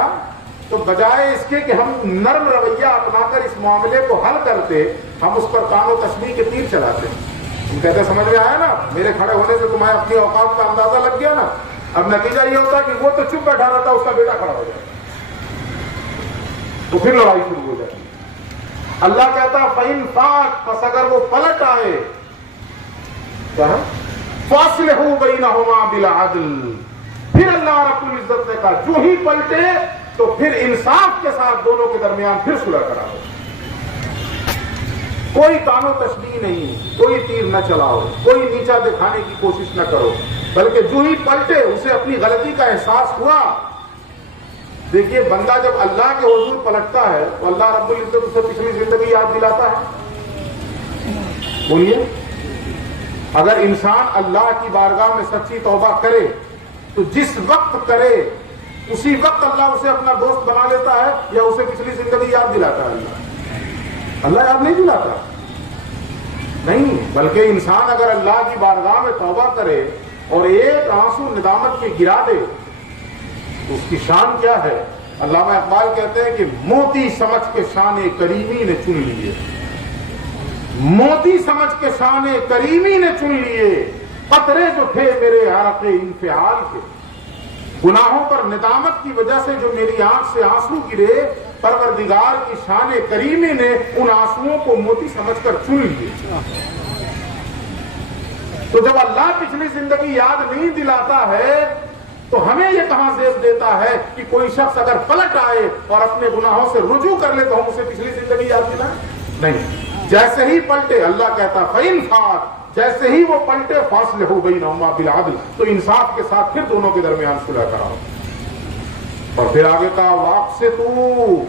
تو بجائے اس کے کہ ہم نرم رویہ اپنا کر اس معاملے کو حل کرتے, ہم اس پر کان و تسبیح کے تیر چلاتے. ہم کہتے سمجھ میں آیا نا, میرے کھڑے ہونے سے تمہیں اپنی اوقات کا اندازہ لگ گیا نا. اب نتیجہ یہ ہوتا ہے کہ وہ تو چپ بیٹھا رہتا, اس کا بیٹا کھڑا ہو جائے, تو پھر لڑائی شروع ہو جاتی. اللہ کہتا فَإِنْ فَاءَتْ, پس اگر وہ پلٹ آئے, فَأَصْلِحُوا بَيْنَهُمَا بِالْعَدْلِ. پھر اللہ رب العزت نے کہا جو ہی پلٹے تو پھر انصاف کے ساتھ دونوں کے درمیان پھر صلح کراؤ. کوئی تان و تشبیہ نہیں, کوئی تیر نہ چلاؤ, کوئی نیچا دکھانے کی کوشش نہ کرو, بلکہ جو ہی پلٹے اسے اپنی غلطی کا احساس ہوا. دیکھیے بندہ جب اللہ کے حضور پلٹتا ہے تو اللہ رب العزت اسے پچھلی زندگی یاد دلاتا ہے. بولیے, اگر انسان اللہ کی بارگاہ میں سچی توبہ کرے تو جس وقت کرے اسی وقت اللہ اسے اپنا دوست بنا لیتا ہے, یا اسے پچھلی زندگی یاد دلاتا ہے؟ اللہ یاد نہیں دلاتا, نہیں, بلکہ انسان اگر اللہ کی بارگاہ میں توبہ کرے اور ایک آنسو ندامت کے گرا دے تو اس کی شان کیا ہے؟ علامہ اقبال کہتے ہیں کہ موتی سمجھ کے شان کریمی نے چن لیے, موتی سمجھ کے شان کریمی نے چن لیے, قطرے جو تھے میرے عرق انفعال کے, گناہوں پر ندامت کی وجہ سے جو میری آنکھ سے آنسو گرے, پروردگار کی شان کریمی نے ان آنسوؤں کو موتی سمجھ کر چن لیے. تو جب اللہ پچھلی زندگی یاد نہیں دلاتا ہے تو ہمیں یہ کہاں زیب دیتا ہے کہ کوئی شخص اگر پلٹ آئے اور اپنے گناہوں سے رجوع کر لے تو ہم اسے پچھلی زندگی یاد دلائیں؟ نہیں. جیسے ہی پلٹے, اللہ کہتا فَإِنْ فَاءَتْ, جیسے ہی وہ پلٹے فَأَصْلِحُوا بَيْنَهُمَا بِالْعَدْلِ, تو انصاف کے ساتھ پھر دونوں کے درمیان صلح کراؤ. اور پھر آگے کہا وَأَقْسِطُوا,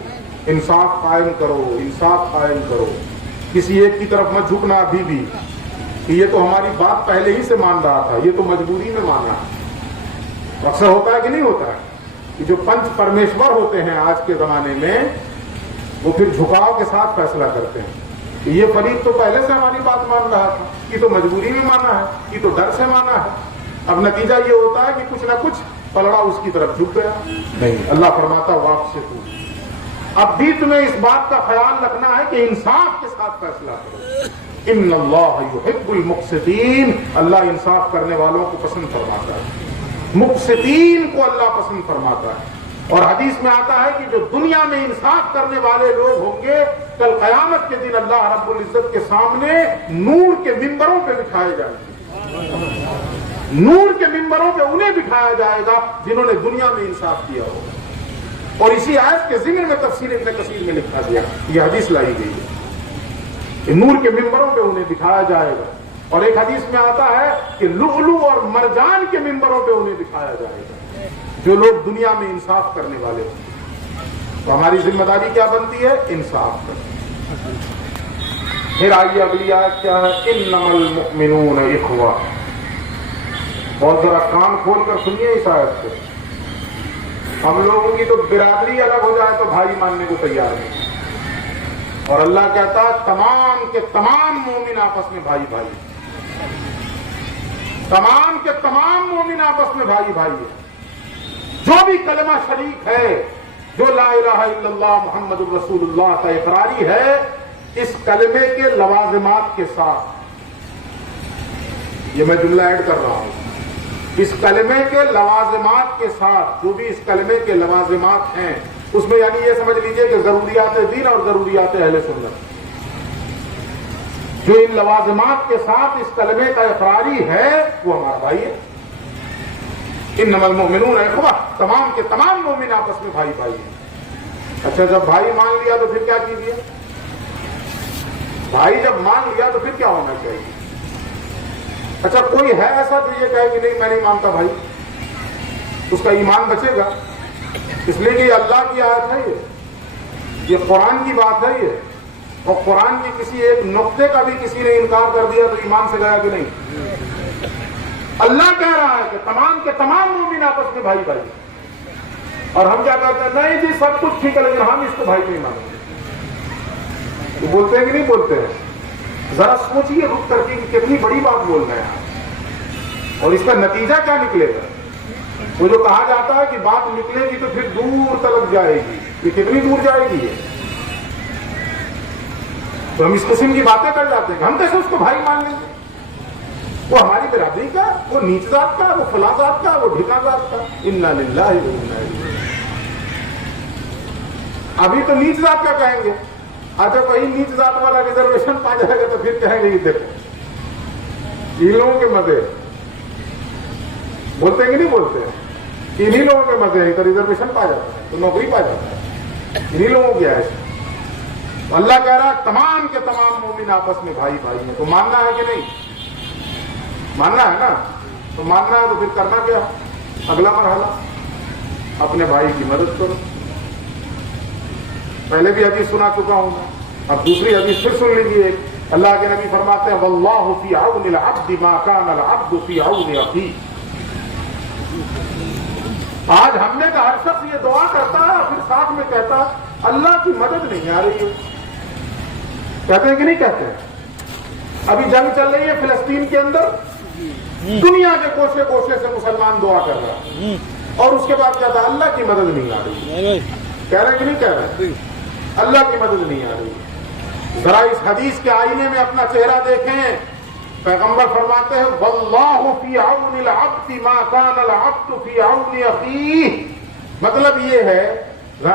انصاف قائم کرو, انصاف قائم کرو. کسی ایک کی طرف مت جھکنا ابھی بھی کہ یہ تو ہماری بات پہلے ہی سے مان رہا تھا, یہ تو مجبوری میں مانا. اکثر ہوتا ہے کہ نہیں ہوتا ہے کہ جو پنچ پرمیشور ہوتے ہیں آج کے زمانے میں, وہ پھر جھکاؤ کے ساتھ فیصلہ کرتے ہیں کہ یہ فریق تو پہلے سے ہماری بات مان رہا تھا, یہ تو مجبوری میں مانا ہے, یہ تو ڈر سے مانا ہے. اب نتیجہ یہ ہوتا ہے کہ کچھ نہ کچھ پلڑا اس کی طرف جھک گیا. نہیں, اللہ فرماتا واپس. اب بھی تمہیں اس بات کا خیال رکھنا ہے کہ انصاف کے ساتھ فیصلہ کرو. ان اللہ یحب المقسطین, اللہ انصاف کرنے والوں کو پسند فرماتا ہے, مقسطین کو اللہ پسند فرماتا ہے. اور حدیث میں آتا ہے کہ جو دنیا میں انصاف کرنے والے لوگ ہوں گے کل قیامت کے دن اللہ رب العزت کے سامنے نور کے ممبروں پہ بٹھائے جائیں گے. نور کے ممبروں پہ انہیں بٹھایا جائے گا جنہوں نے دنیا میں انصاف کیا ہوگا. اور اسی آیت کے ضمن میں تفسیر ابن کثیر میں لکھا گیا, یہ حدیث لائی گئی ہے کہ نور کے ممبروں پہ انہیں بٹھایا جائے گا. اور ایک حدیث میں آتا ہے کہ لؤلؤ اور مرجان کے ممبروں پہ انہیں بٹھایا جائے گا, جو لوگ دنیا میں انصاف کرنے والے ہیں. تو ہماری ذمہ داری کیا بنتی ہے؟ انصاف کرنا. پھر آئیے اگلی آیت کیا ہے؟ انما المؤمنون اخوہ. اور ذرا کان کھول کر سنیے اس آیت کو. ہم لوگوں کی تو برادری الگ ہو جائے تو بھائی ماننے کو تیار نہیں، اور اللہ کہتا ہے تمام کے تمام مومن آپس میں بھائی بھائی، تمام کے تمام مومن آپس میں بھائی بھائی ہے. جو بھی کلمہ شریک ہے، جو لا الہ الا اللہ محمد الرسول اللہ کا اقراری ہے، اس کلمے کے لوازمات کے ساتھ، یہ میں جملہ ایڈ کر رہا ہوں، اس کلمے کے لوازمات کے ساتھ، جو بھی اس کلمے کے لوازمات ہیں، اس میں یعنی یہ سمجھ لیجئے کہ ضروریات دین اور ضروریات اہل سنت، جو ان لوازمات کے ساتھ اس کلمے کا اقراری ہے وہ ہمارا بھائی ہے. انما المؤمنون اخوہ، تمام کے تمام مومن آپس میں بھائی بھائی ہیں. اچھا جب بھائی مان لیا تو پھر کیا کیجیے؟ بھائی جب مان لیا تو پھر کیا ہونا چاہیے؟ اچھا کوئی ہے ایسا جو یہ کہے کہ نہیں میں نہیں مانتا بھائی، اس کا ایمان بچے گا؟ اس لیے کہ یہ اللہ کی آیت ہے، یہ قرآن کی بات ہے یہ، اور قرآن کی کسی ایک نقطے کا بھی کسی نے انکار کر دیا تو ایمان سے گیا کہ نہیں؟ اللہ کہہ رہا ہے کہ تمام کے تمام مومن آپس میں بھائی بھائی، اور ہم کیا کہتے ہیں؟ نہیں جی سب کچھ ٹھیک ہے لیکن ہم اس کو بھائی نہیں مانیں گے. تو بولتے ہیں کہ نہیں بولتے ہیں؟ ذرا سوچیے رک کر کے کتنی بڑی بات بول رہے ہیں، اور اس کا نتیجہ کیا نکلے گا. وہ جو کہا جاتا ہے کہ بات نکلے گی تو پھر دور تلک جائے گی، یہ کتنی دور جائے گی؟ تو ہم اس قسم کی باتیں کر جاتے ہیں کہ ہم کیسے اس کو بھائی مان لیں گے؟ وہ ہماری برادری کا، وہ نیچ ذات کا، وہ فلاں ذات کا، وہ ڈھکا ذات کا. انا للہ و انا الیہ. ابھی تو نیچ ذات کا کہیں گے، اچھا کہیں نیچ ذات والا ریزرویشن پا جائے گا تو پھر کہیں گے یہ دیکھو ان لوگوں کے مزے. بولتے ہیں کہ نہیں بولتے ہیں؟ انہی لوگوں کے مزے ہیں تو ریزرویشن پا جاتا ہے، تو نوکری پا جاتا ہے، انہی لوگوں کی ہے. اللہ کہہ رہا ہے تمام کے تمام مومن آپس میں بھائی بھائی ہیں. تو ماننا ہے کہ نہیں؟ ماننا ہے نا؟ تو ماننا ہے تو پھر کرنا کیا؟ اگلا مرحلہ اپنے بھائی کی مدد کرو. پہلے بھی حدیث سنا چکا ہوں میں، اب دوسری حدیث پھر سن لیجیے. اللہ کے نبی فرماتے ہیں واللہ فی عون العبد ما کان العبد فی عون اخیہ. آج ہم نے کہا ہر شخص یہ دعا کرتا ہے پھر ساتھ میں کہتا اللہ کی مدد نہیں آ رہی ہے. کہتے ہیں کہ نہیں کہتے ہیں؟ ابھی جنگ چل رہی ہے فلسطین کے اندر، دنیا کے کوشے کوشے سے مسلمان دعا کر رہا ہے، اور اس کے بعد کہتا ہے اللہ کی مدد نہیں آ رہی. کہہ رہے ہیں کہ نہیں کہہ رہے؟ اللہ کی مدد نہیں آ رہی. ذرا اس حدیث کے آئینے میں اپنا چہرہ دیکھیں. پیغمبر فرماتے ہیں واللہ فی عون العبد ما کان العبد فی عون اخیہ. مطلب یہ ہے،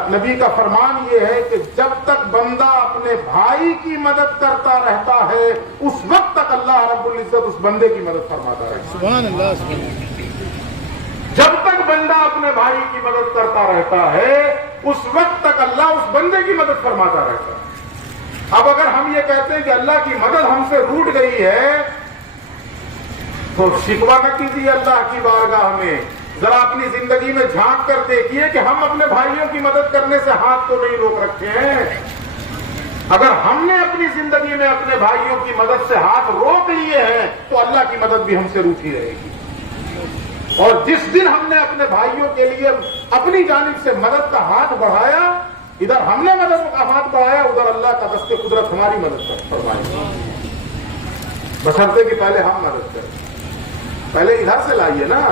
نبی کا فرمان یہ ہے کہ جب تک بندہ اپنے بھائی کی مدد کرتا رہتا ہے اس وقت تک اللہ رب العزت اس بندے کی مدد فرماتا رہتا ہے. سبحان اللہ سبحان اللہ. جب تک بندہ اپنے بھائی کی مدد کرتا رہتا ہے اس وقت تک اللہ اس بندے کی مدد فرماتا رہتا ہے. اب اگر ہم یہ کہتے ہیں کہ اللہ کی مدد ہم سے روٹ گئی ہے تو شکوہ نہ کیجیے اللہ کی بارگاہ میں. ذرا اپنی زندگی میں جھانک کر دیکھیے کہ ہم اپنے بھائیوں کی مدد کرنے سے ہاتھ تو نہیں روک رکھے ہیں. اگر ہم نے اپنی زندگی میں اپنے بھائیوں کی مدد سے ہاتھ روک لیے ہیں تو اللہ کی مدد بھی ہم سے روکی رہے گی. اور جس دن ہم نے اپنے بھائیوں کے لیے اپنی جانب سے مدد کا ہاتھ بڑھایا، ادھر ہم نے مدد کا ہاتھ بڑھایا ادھر اللہ کا دست قدرت ہماری مدد فرمائے. بشرطے کہ پہلے ہم مدد کریں. پہلے ادھر سے لائیے نا.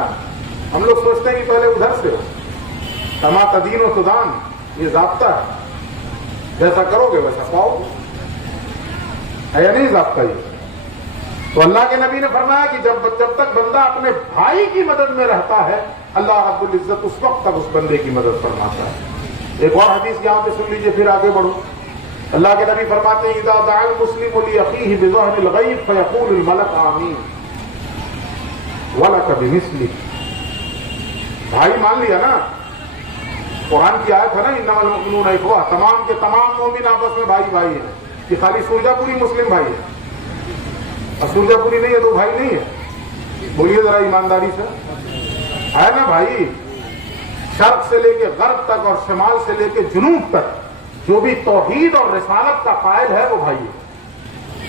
ہم لوگ سوچتے ہیں کہ پہلے ادھر سے ہو. کما تدین و تدان، یہ ضابطہ ہے، جیسا کرو گے ویسا پاؤ گے. ہے یا نہیں ضابطہ یہ؟ تو اللہ کے نبی نے فرمایا کہ جب تک بندہ اپنے بھائی کی مدد میں رہتا ہے اللہ رب العزت اس وقت تک اس بندے کی مدد فرماتا ہے. ایک اور حدیث یہاں پہ سن لیجئے پھر آگے بڑھو. اللہ کے نبی فرماتے ہیں اذا دعا المسلم لاخیہ بظہر الغیب فیقول الملک آمین ولک بمثلہ. بھائی مان لیا نا، قرآن کی آیت ہے نا انما المؤمنون اخوہ، تمام کے تمام مومن آپس میں بھائی بھائی ہیں. یہ خالی سرجا پوری مسلم بھائی ہے، اور سرجا پوری نہیں ہے تو بھائی نہیں ہے. بولیے ذرا ایمانداری سے، ہے نا بھائی؟ شرق سے لے کے غرب تک اور شمال سے لے کے جنوب تک جو بھی توحید اور رسالت کا قائل ہے وہ بھائی ہے.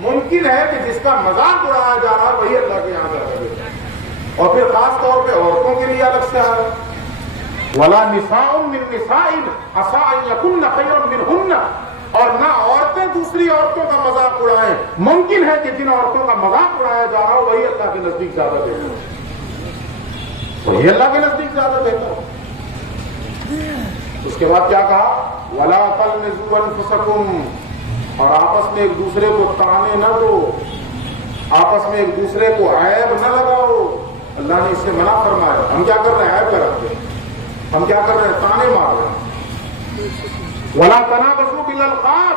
ممکن ہے کہ جس کا مذاق اڑایا جا رہا ہے وہی اللہ کے یہاں جا رہا ہے. اور پھر خاص طور پہ عورتوں کے لیے الگ سے ہے وَلَا نِسَاءٌ مِّن نِسَاءٍ عَسَىٰ أَن يَكُنَّ خَيْرًا مِّنْهُنَّ. اور نہ عورتیں دوسری عورتوں کا مذاق اڑائیں. ممکن ہے کہ جن عورتوں کا مذاق اڑایا جا رہا ہو وہی اللہ کے نزدیک زیادہ بہتر ہو, وہی اللہ کے نزدیک زیادہ بہتر ہو. اس کے بعد کیا کہا؟ وَلَا تَلْمِزُوا أَنفُسَكُمْ. اور آپس میں ایک دوسرے کو تانے نہ دو, آپس میں ایک دوسرے کو عیب نہ لگاؤ. اللہ نے اس سے منع فرمایا. ہم کیا کر رہے ہیں؟ عیب لگاتے ہیں. ہم کیا کر رہے ہیں؟ تانے مار رہے ہیں. وَلَا تَنَابَزُوا بِالْأَلْقَابِ.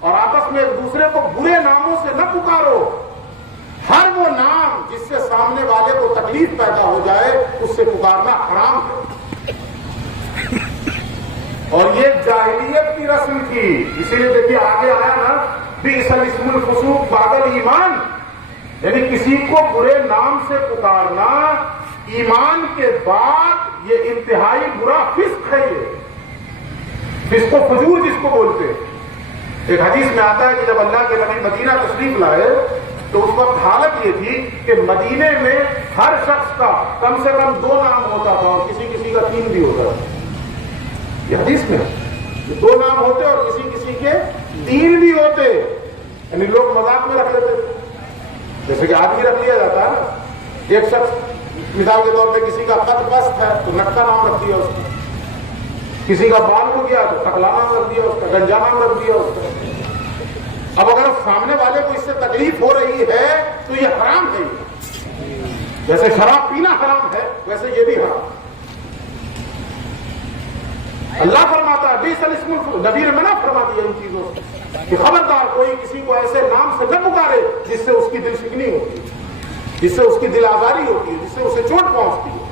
اور آپس میں ایک دوسرے کو برے ناموں سے نہ پکارو. ہر وہ نام جس سے سامنے والے کو تکلیف پیدا ہو جائے اس سے پکارنا حرام ہے. اور یہ جاہلیت کی رسم تھی. اسی لیے دیکھیے آگے آیا نا بئس الاسم الفسوق بعد الایمان. یعنی کسی کو برے نام سے پکارنا ایمان کے بعد یہ انتہائی برا فسق ہے. یہ فسق و فجور جس کو بولتے ہیں. ایک حدیث میں آتا ہے کہ جب اللہ کے نبی مدینہ تشریف لائے تو اس وقت حالت یہ تھی کہ مدینے میں ہر شخص کا کم سے کم 2 نام ہوتا تھا اور کسی کسی کا 3 بھی ہوتا تھا. یہ حدیث میں 2 نام ہوتے اور کسی کسی کے 3 بھی ہوتے. یعنی لوگ مذاق میں رکھ لیتے تھے. جیسے کہ آدمی رکھ لیا جاتا ہے نا. ایک شخص مثال کے طور پہ کسی کا قد پست ہے تو نٹکا نام رکھ دیا اس کا. کسی کا بال ہو گیا تو ٹکلا نام رکھ دیا اس کا, گنجا نام رکھ دیا اس کا. اب اگر سامنے والے کو اس سے تکلیف ہو رہی ہے تو یہ حرام ہے. جیسے شراب پینا حرام ہے ویسے یہ بھی حرام. اللہ فرماتا ہے بئس الاسم الفسوق. نبی نے منع فرما دیا ان چیزوں سے کہ خبردار کوئی کسی کو ایسے نام سے نہ پکارے جس سے اس کی دل شکنی ہوتی ہے, جس سے اس کی دل آزاری ہوتی ہے, جس سے اسے چوٹ پہنچتی ہے.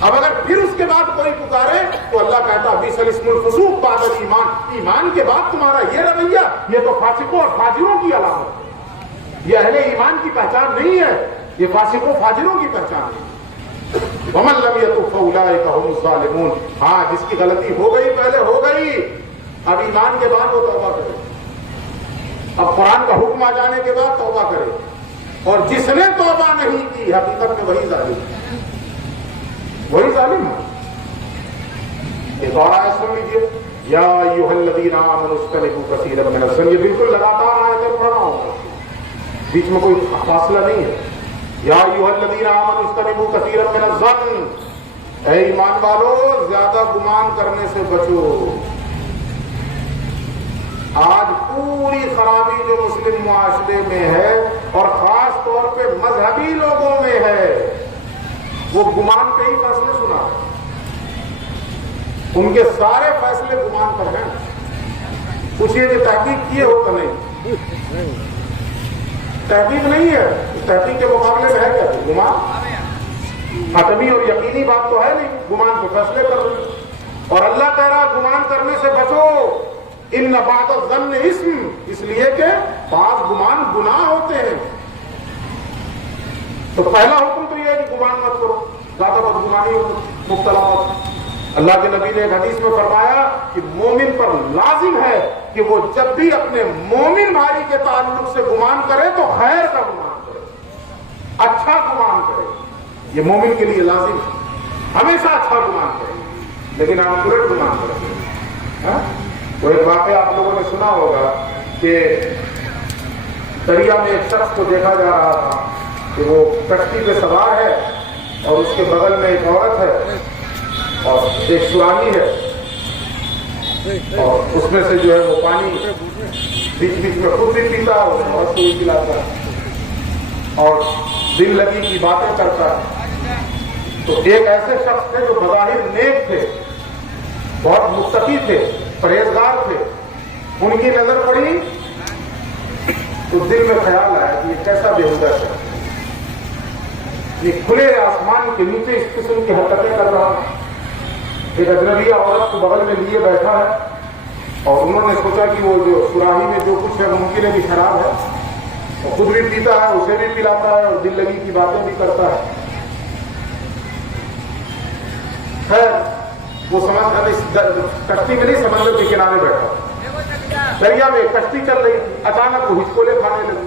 اب اگر پھر اس کے بعد کوئی پکارے تو اللہ کہتا بئس الاسم الفسوق بعد الایمان. ایمان کے بعد تمہارا یہ رویہ یہ تو فاسقوں اور فاجروں کی علامت ہے. یہ اہل ایمان کی پہچان نہیں ہے, یہ فاسقوں فاجروں کی پہچان ہے. وَمَن لَّمْ يَتُبْ فَأُولَٰئِكَ هُمُ الظَّالِمُونَ. ہاں جس کی غلطی ہو گئی پہلے ہو گئی, اب ایمان کے بعد وہ توبہ کرے, اب قرآن کا حکم آ جانے کے بعد توبہ کرے. اور جس نے توبہ نہیں کی حقیقت میں وہی ظالم ہے, وہی ظالم ہے. ایک اور آیت سن لیجیے یا ایھا الذین آمنوا اجتنبوا کثیرا من الظن. یہ بالکل لگاتار آیتیں پڑھنا ہوگا, بیچ میں کوئی فاصلہ نہیں ہے. یا ایھا الذین آمنوا اجتنبوا کثیرا من الظن. اے ایمان والو زیادہ گمان کرنے سے بچو. آج پوری خرابی جو مسلم معاشرے میں ہے اور خاص طور پہ مذہبی لوگوں میں ہے وہ گمان پہ ہی فیصلے سنا ہے. ان کے سارے فیصلے گمان پر ہیں. پوچھئے کہ تحقیق کیے ہو تو نہیں, تحقیق نہیں ہے. تحقیق کے مقابلے میں ہے کیا؟ گمان. حتمی اور یقینی بات تو ہے نہیں, گمان پہ فیصلے کر رہے. اور اللہ کہہ رہا گمان کرنے سے بچو. ان بعض الظن اسم, اس لیے کہ بعض گمان گناہ ہوتے ہیں. تو پہلا حکم تو یہ ہے کہ گمان مت کرو, زیادہ بدگمانی مبتلا ہو. اللہ کے نبی نے ایک حدیث میں فرمایا کہ مومن پر لازم ہے کہ وہ جب بھی اپنے مومن بھائی کے تعلق سے گمان کرے تو خیر کا گمان کرے, اچھا گمان کرے. یہ مومن کے لیے لازم ہے, ہمیشہ اچھا گمان کرے, لیکن آپ غلط گمان کریں. تو ایک واقعہ آپ لوگوں نے سنا ہوگا کہ دریا میں ایک شخص کو دیکھا جا رہا تھا کہ وہ کشتی پہ سوار ہے اور اس کے بغل میں ایک عورت ہے اور ایک سرانی ہے, اور اس میں سے جو ہے وہ پانی بیچ بیچ میں خود بھی پیتا ہے اور عورت کو بھی پلاتا ہے اور دل لگی کی باتیں کرتا ہے. تو ایک ایسے شخص تھے جو بظاہر نیک تھے, بہت متقی تھے, پرہیزگار تھے. ان کی نظر پڑی تو دل میں خیال آیا کہ یہ کیسا بےہودہ ہے, یہ کھلے آسمان کے نیچے اس قسم کی حرکتیں کر رہا ہے. ایک اجنبی عورت کو بغل میں لیے بیٹھا ہے اور انہوں نے سوچا کہ وہ جو سراہی میں جو کچھ ہے ممکن ہے کہ شراب ہے, وہ خود بھی پیتا ہے, اسے بھی پلاتا ہے اور دل لگی کی باتیں بھی کرتا ہے. خیر وہ کشتی میں نہیں, سمندر کے کنارے بیٹھا, دریا میں کشتی چل رہی تھی. اچانک وہ ہچکولے کھانے لگی.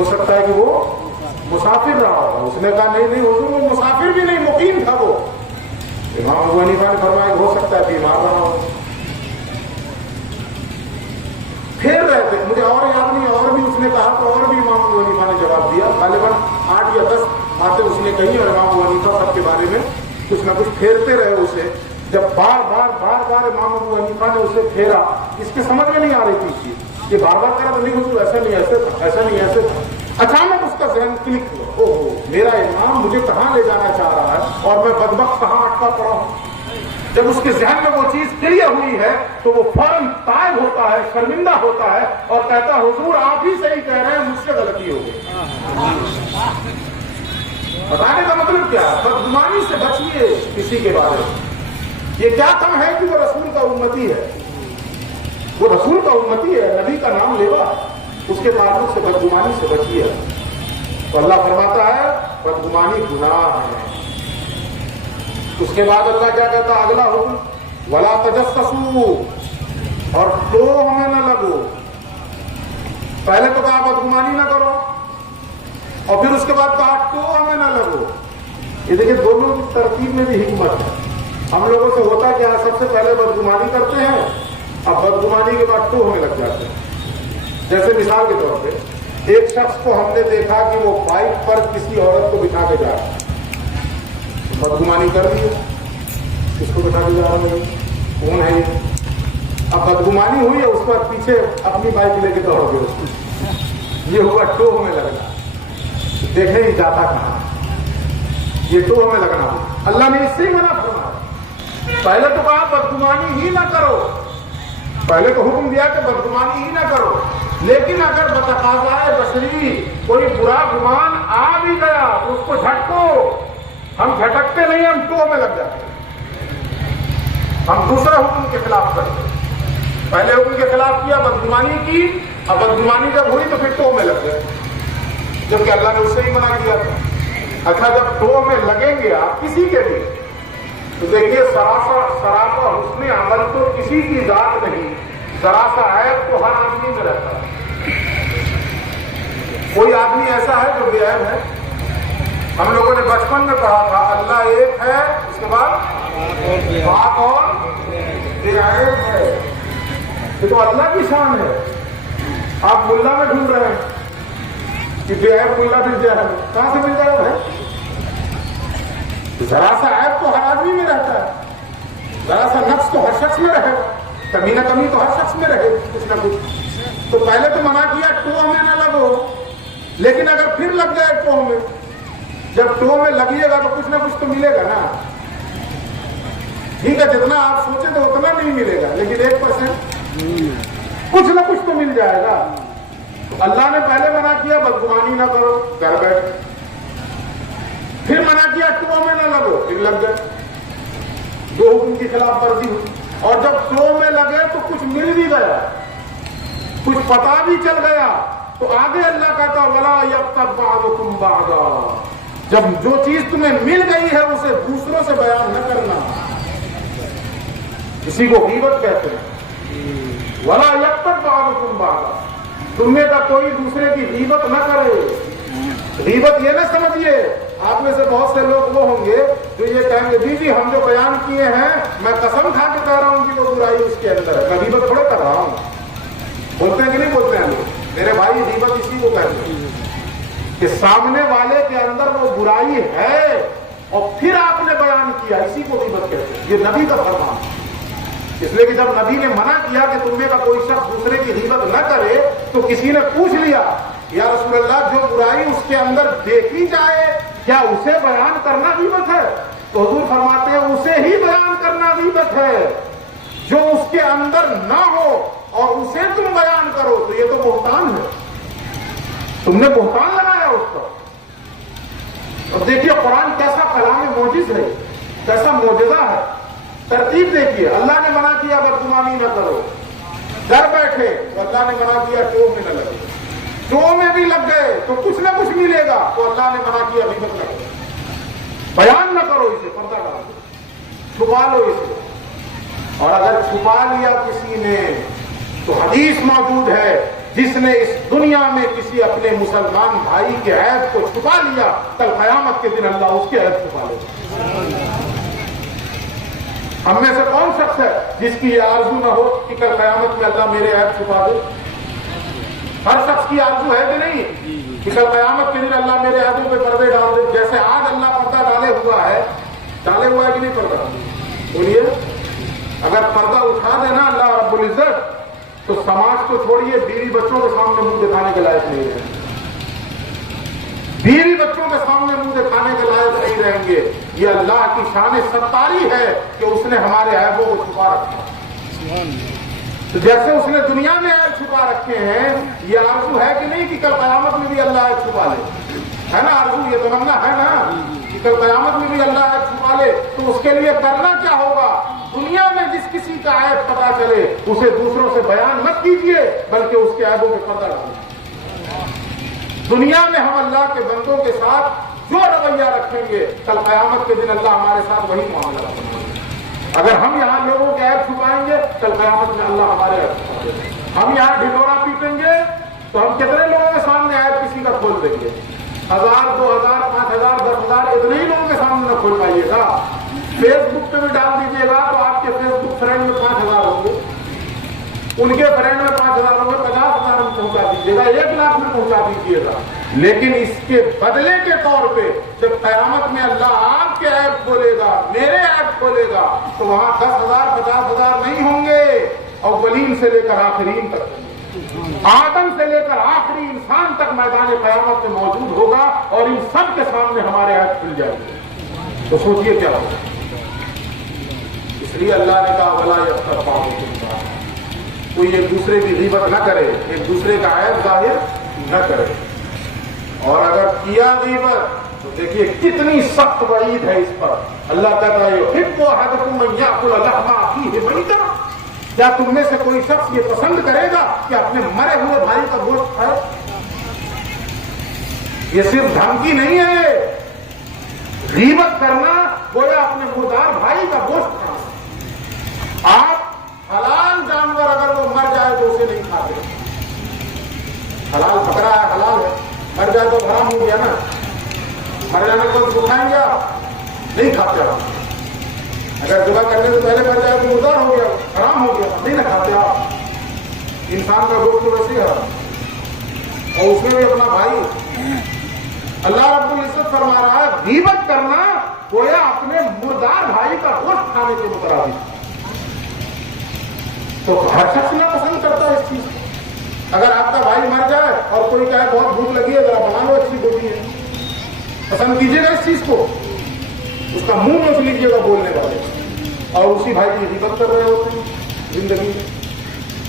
ہو سکتا ہے کہ وہ مسافر رہا ہوگا. اس نے کہا نہیں حضور وہ مسافر بھی نہیں مقیم تھا وہ. امام ابو حنیفہ نے فرمایا ہو سکتا ہے بیمار رہا ہو. پھر رہتے مجھے اور یاد نہیں اور بھی اس نے کہا تو اور بھی امام ابو حنیفہ نے جواب دیا. غالباً 8 یا 10 باتیں اس نے کہی اور امام ابو حنیفہ سب کے بارے میں کچھ نہ کچھ پھیرتے رہے اسے. جب بار بار امام ابو حنیفہ نے اسے پھیرا اس کے سمجھ میں نہیں آ رہی تھی چیز. یہ بار کرا تو نہیں حضور ایسا نہیں ایسے تھا ایسا نہیں ایسے تھا. اچانک اس کا ذہن کلک ہوا اوہ میرا امام مجھے کہاں لے جانا چاہ رہا ہے اور میں بدبخت کہاں اٹکا پڑا ہوں. جب اس کے ذہن میں وہ چیز کلیئر ہوئی ہے تو وہ فوراً تائب ہوتا ہے شرمندہ ہوتا ہے اور کہتا ہے حضور آپ ہی صحیح کہہ رہے ہیں مجھ سے غلطی ہو گئی. بتانے کا مطلب کیا ہے بدگمانی سے بچیے کسی کے بارے میں. یہ کیا کم ہے کہ وہ رسول کا امتی ہے. وہ رسول کا امتی ہے نبی کا نام لیوا. اس کے تعلق سے بدگمانی سے بچیے. تو اللہ فرماتا ہے بدگمانی گناہ ہے. اس کے بعد اللہ کیا کہتا ہے اگلا حکم ولا تجسسوا اور ٹوہ میں نہ لگو. پہلے تو کہا بدگمانی نہ کرو اور پھر اس کے بعد کہا ٹوہ میں نہ لگو. یہ دیکھیں دونوں کی ترتیب میں بھی حکمت ہے. ہم لوگوں سے ہوتا ہے کہ سب سے پہلے بدگمانی کرتے ہیں اب بدگمانی کے بعد ٹوہ میں لگ جاتے ہیں. جیسے مثال کے طور پہ ایک شخص کو ہم نے دیکھا کہ وہ بائک پر کسی عورت کو بٹھا کے جا رہا ہے. بدگمانی کر دی ہے اس کو بٹھا کے جا رہا ہے کون ہے یہ. اب بدگمانی ہوئی ہے اس پر پیچھے اپنی بائک لے کے دوڑ گئے اس کو. یہ ہوا ٹوہ میں لگنا. دیکھیں یہ جاتا کہاں یہ ٹوہ میں لگنا. اللہ نے اس سے ہی منع فرمایا. پہلے تو کہا بدگمانی ہی نہ کرو. پہلے تو حکم دیا کہ بدگمانی ہی نہ کرو لیکن اگر بتقاضائے بشری کوئی برا گمان آ بھی گیا تو اس کو جھٹکو. ہم جھٹکتے نہیں ہم ٹوہ میں لگ جاتے. ہم دوسرا حکم کے خلاف کرتے. پہلے حکم کے خلاف کیا بدگمانی کی اب بدگمانی جب ہوئی تو پھر ٹوہ میں لگ گئے جبکہ اللہ نے اس سے ہی منع کیا تھا. اچھا جب ٹوہ میں لگیں گے آپ کسی کے بھی تو دیکھیے سراپا حسن عمل تو کسی کی ذات نہیں. ذرا سا عیب تو ہر آدمی میں رہتا ہے. کوئی آدمی ایسا ہے جو بے عیب ہے. ہم لوگوں نے بچپن میں پڑھا تھا اللہ ایک ہے اس کے بعد پاک اور بے عیب ہے. یہ تو اللہ کی شان ہے. آپ ملا میں ڈھونڈ رہے ہیں کہ بے عیب ملا مل جائے کہاں سے مل جائے گا. ذرا سا عیب تو ہر آدمی میں رہتا ہے. ذرا سا نقص تو ہر شخص میں رہے گا. کمی نہ کمی تو ہر شخص میں رہے کچھ نہ کچھ. تو پہلے تو منع کیا ٹوہ میں نہ لگو لیکن اگر پھر لگ جائے ٹوہ میں جب ٹوہ میں لگیے گا تو کچھ نہ کچھ تو ملے گا نا. ٹھیک ہے جتنا آپ سوچیں تو اتنا نہیں ملے گا لیکن 1% کچھ نہ کچھ تو مل جائے گا. تو اللہ نے پہلے منع کیا بدگمانی نہ کرو گھر بیٹھ. پھر منع کیا ٹوہ میں نہ لگو پھر لگ گئے. 2 حکم کی خلاف ورزی ہوئی. اور جب ٹوہ میں لگے تو کچھ مل بھی گیا کچھ پتا بھی چل گیا تو آگے اللہ کہتا ولا یغتب بعضکم بعضا. جب جو چیز تمہیں مل گئی ہے اسے دوسروں سے بیان نہ کرنا. کسی کو غیبت کہتے ہیں. ولا یغتب بعضکم بعضا. تم میں کا کوئی دوسرے کی غیبت نہ کرے. غیبت یہ نہ سمجھیے آپ میں سے بہت سے لوگ وہ ہوں گے جو یہ کہیں گے جی ہم جو بیان کیے ہیں میں قسم کھا کے کہہ رہا ہوں کہ وہ برائی اس کے اندر ہے. میں غیبت تھوڑے کر رہا ہوں. بولتے ہیں کہ نہیں بولتے ہیں لوگ. میرے بھائی غیبت اسی کو کہتے ہیں کہ سامنے والے کے اندر وہ برائی ہے اور پھر آپ نے بیان کیا اسی کو غیبت کہتے ہیں. یہ نبی کا فرمان ہے. اس لیے کہ جب نبی نے منع کیا کہ تم میں کا کوئی شخص دوسرے کی غیبت نہ کرے تو کسی نے پوچھ لیا یا رسول اللہ جو برائی اس کے اندر دیکھی جائے کیا اسے بیان کرنا غیبت ہے. تو حضور فرماتے ہیں اسے ہی بیان کرنا غیبت ہے. جو اس کے اندر نہ ہو اور اسے تم بیان کرو تو یہ تو بہتان ہے. تم نے بہتان لگایا اس پر. اور دیکھیے قرآن کیسا کلام معجز ہے کیسا معجزہ ہے. ترتیب دیکھیے اللہ نے منع کیا بدگمانی نہ کرو گھر بیٹھے تو اللہ نے منع کیا ٹوہ میں نہ لگے. ٹوہ میں بھی لگ گئے تو کچھ نہ کچھ ملے گا تو اللہ نے منع کیا غیبت نہ کرو. بیان نہ کرو اسے پردہ ڈال دو چھپا لو اسے. اور اگر چھپا لیا کسی نے تو حدیث موجود ہے جس نے اس دنیا میں کسی اپنے مسلمان بھائی کے عیب کو چھپا لیا کل قیامت کے دن اللہ اس کے عیب چھپا لے گا۔ ہم میں سے کون شخص ہے جس کی یہ آرزو نہ ہو کہ کل قیامت میں اللہ میرے عیب چھپا دے؟ ہر شخص کی آرزو ہے کہ نہیں کہ کل قیامت کے دن اللہ میرے عیبوں پہ پردے ڈال دے؟ جیسے آج اللہ پردہ ڈالے ہوا ہے کہ نہیں پردہ؟ بولیے، اگر پردہ اٹھا دینا اللہ رب العزت تو سماج کو چھوڑیے، بیوی بچوں کے سامنے منہ دکھانے کے لائق نہیں رہیں گے۔ بیوی بچوں کے سامنے منہ دکھانے کے لائق نہیں رہیں گے۔ یہ اللہ کی شان ستاری ہے کہ اس نے ہمارے عیبوں کو چھپا رکھا۔ تو جیسے اس نے دنیا میں عیب چھپا رکھے ہیں، یہ آرزو ہے کہ نہیں کہ کل قیامت میں بھی اللہ عیب چھپا لے؟ ہے نا آرزو، یہ تمنا ہے نا کہ کل قیامت میں بھی اللہ عیب چھپا لے؟ تو اس کے لیے کرنا کیا ہوگا؟ دنیا میں جس کسی کا عیب پتا چلے اسے دوسروں سے بیان مت کیجیے، بلکہ اس کے عیبوں پہ پردہ ڈالیے۔ دنیا میں ہم اللہ کے بندوں کے ساتھ جو رویہ رکھیں گے کل قیامت کے دن اللہ ہمارے ساتھ وہی معاملہ کریں گے۔ اگر ہم یہاں لوگوں کے عیب چھپائیں گے کل قیامت میں اللہ ہمارے عیب چھپائیں گے۔ ہم یہاں ڈھنڈورا پیٹیں گے تو ہم کتنے لوگوں کے سامنے عیب کسی کا کھول دیں گے؟ 1000 2000 5000 10,000 اتنے ہی لوگوں کے سامنے نہ کھول پائیے گا۔ فیس بک پہ بھی ڈال دیجیے گا تو آپ کے فیس بک فرینڈ میں 5000 ہوں گے، ان کے فرینڈ میں 5000 ہوں گے، 50,000 میں پہنچا دیجیے گا، 1,00,000 میں پہنچا دیجیے گا۔ لیکن اس کے بدلے کے طور پہ جب قیامت میں اللہ آپ کے عیب کھولے گا، میرے عیب کھولے گا، تو وہاں 10,000 50,000 نہیں ہوں گے، اولین سے لے کر آخرین تک، آدم سے لے کر آخری انسان تک میدان قیامت میں موجود ہوگا اور ان سب کے سامنے ہمارے عیب کھل جائیں گے۔ تو سوچئے کیا ہوگا؟ اس لیے اللہ نے کہا وَلَا يَغْتَبْ بَعْضُكُمْ، کوئی ایک دوسرے کی غیبت نہ کرے، ایک دوسرے کا عیب ظاہر نہ کرے۔ اور اگر کیا غیبت تو دیکھیے کتنی سخت وعید ہے اس پر۔ اللہ کہتا ہے يُحِبُّ أَحَدُكُمْ أَن يَأْكُلَ لَحْمَ أَخِيهِ مَيْتًا، کیا تم میں سے کوئی شخص یہ پسند کرے گا کہ اپنے مرے ہوئے بھائی کا گوشت کھائے؟ یہ صرف دھمکی نہیں ہے، غیبت کرنا گویا اپنے مردار بھائی کا گوشت کھانا۔ آپ حلال جانور اگر وہ مر جائے تو اسے نہیں کھاتے، حلال بکرا ہے، حلال ہے، مر جائے تو حرام ہو گیا نا، مر جانے کو تو کھائیں گے آپ؟ نہیں کھاتے آپ۔ اگر ذبح کرنے سے پہلے مر جائے تو مردار ہو گیا، حرام ہو گیا، نہیں نہ کھاتے آپ۔ انسان کا گوشت تو ویسے ہے، اور اس میں بھی اپنا بھائی۔ اللہ رب العزت فرما رہا ہے غیبت کرنا گویا اپنے مردار بھائی کا گوشت کھانے کے مترادف۔ تو ہر شخص نہ پسند کرتا ہے اس چیز کو۔ اگر آپ کا بھائی مر جائے اور کوئی کہے بہت بھوک لگی ہے ذرا بنا لو اچھی بوٹی ہے، پسند کیجیے گا اس چیز کو، اس کا منہ نوچ لیجیے گا بولنے والے، اور اسی بھائی کی غیبت کر رہے ہوتے ہیں زندگی میں،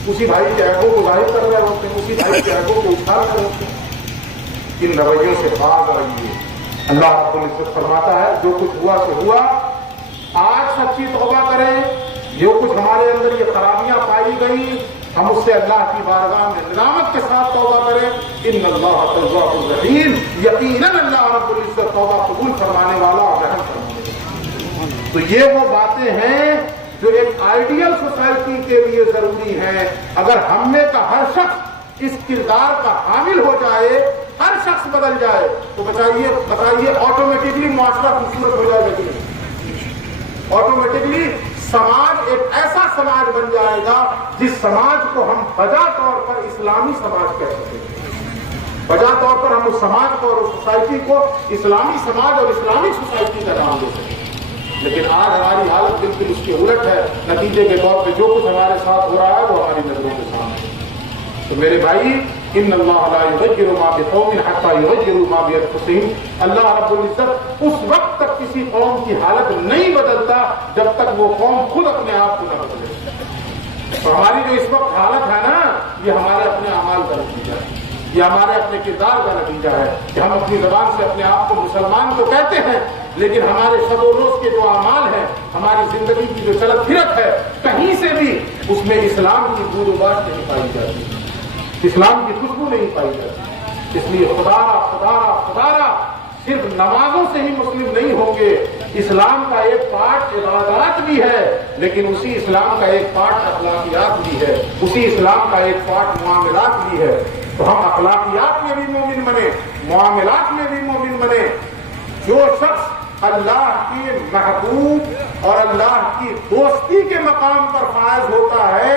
اسی بھائی کے عیبوں کو ظاہر کر رہے ہوتے ہیں، اسی بھائی کے عیبوں کو اٹھا رہے ہوتے ہیں۔ ان رویوں سے باز آئیے۔ اللہ رب العزت فرماتا ہے جو کچھ ہوا سو ہوا، آج سچی توبہ کریں۔ جو کچھ ہمارے اندر یہ خرابیاں پائی گئی ہم اس سے اللہ کی بارگاہ میں ندامت کے ساتھ توبہ کریں۔ ان اللہ تواب الرحیم، یقیناً اللہ رب العزت توبہ قبول فرمانے والا اور رحم فرمانے والا۔ تو یہ وہ باتیں ہیں جو ایک آئیڈیل سوسائٹی کے لیے ضروری ہیں۔ اگر ہم میں کا ہر شخص اس کردار کا حامل ہو جائے، ہر شخص بدل جائے، تو بتائیے آٹومیٹکلی معاشرہ خوبصورت ہو جائے گا کہ نہیں؟ آٹومیٹکلی سماج ایک ایسا سماج بن جائے گا جس سماج کو ہم بجا طور پر اسلامی سماج کہہ سکتے ہیں۔ بجا طور پر ہم اس سماج کو اور اس سوسائٹی کو اسلامی سماج اور اسلامک سوسائٹی کا نام دے سکتے ہیں۔ لیکن آج ہماری حالت بالکل اس کی الٹ ہے۔ نتیجے کے طور پہ جو کچھ ہمارے ساتھ ہو رہا ہے وہ ہماری نظروں کے سامنے ہے۔ تو میرے بھائی، ان اللہ لا یغیر ما بقوم حتی یغیروا ما بانفسہم، اللہ رب العزت اس وقت تک کسی قوم کی حالت نہیں بدلتا جب تک وہ قوم خود اپنے آپ کو نہ بدلے۔ تو ہماری جو اس وقت حالت ہے نا، یہ ہمارے اپنے اعمال کا نتیجہ ہے، یہ ہمارے اپنے کردار کا نتیجہ ہے کہ ہم اپنی زبان سے اپنے آپ کو مسلمان تو کہتے ہیں، لیکن ہمارے شب و روز کے جو اعمال ہیں، ہماری زندگی کی جو چلت پھرت ہے، کہیں سے بھی اس میں اسلام کی بو و باش نہیں پائی جاتی، اسلام کی خوشبو نہیں پائی جاتی۔ اس لیے خدا را صرف نمازوں سے ہی مسلم نہیں ہوں گے. اسلام کا ایک پارٹ عبادات بھی ہے، لیکن اسی اسلام کا ایک پارٹ اخلاقیات بھی ہے، اسی اسلام کا ایک پارٹ معاملات بھی ہے. تو ہم اخلاقیات میں بھی مومن بنے، معاملات میں بھی مومن بنے. جو شخص اللہ کے محبوب اور اللہ کی دوستی کے مقام پر فائز ہوتا ہے،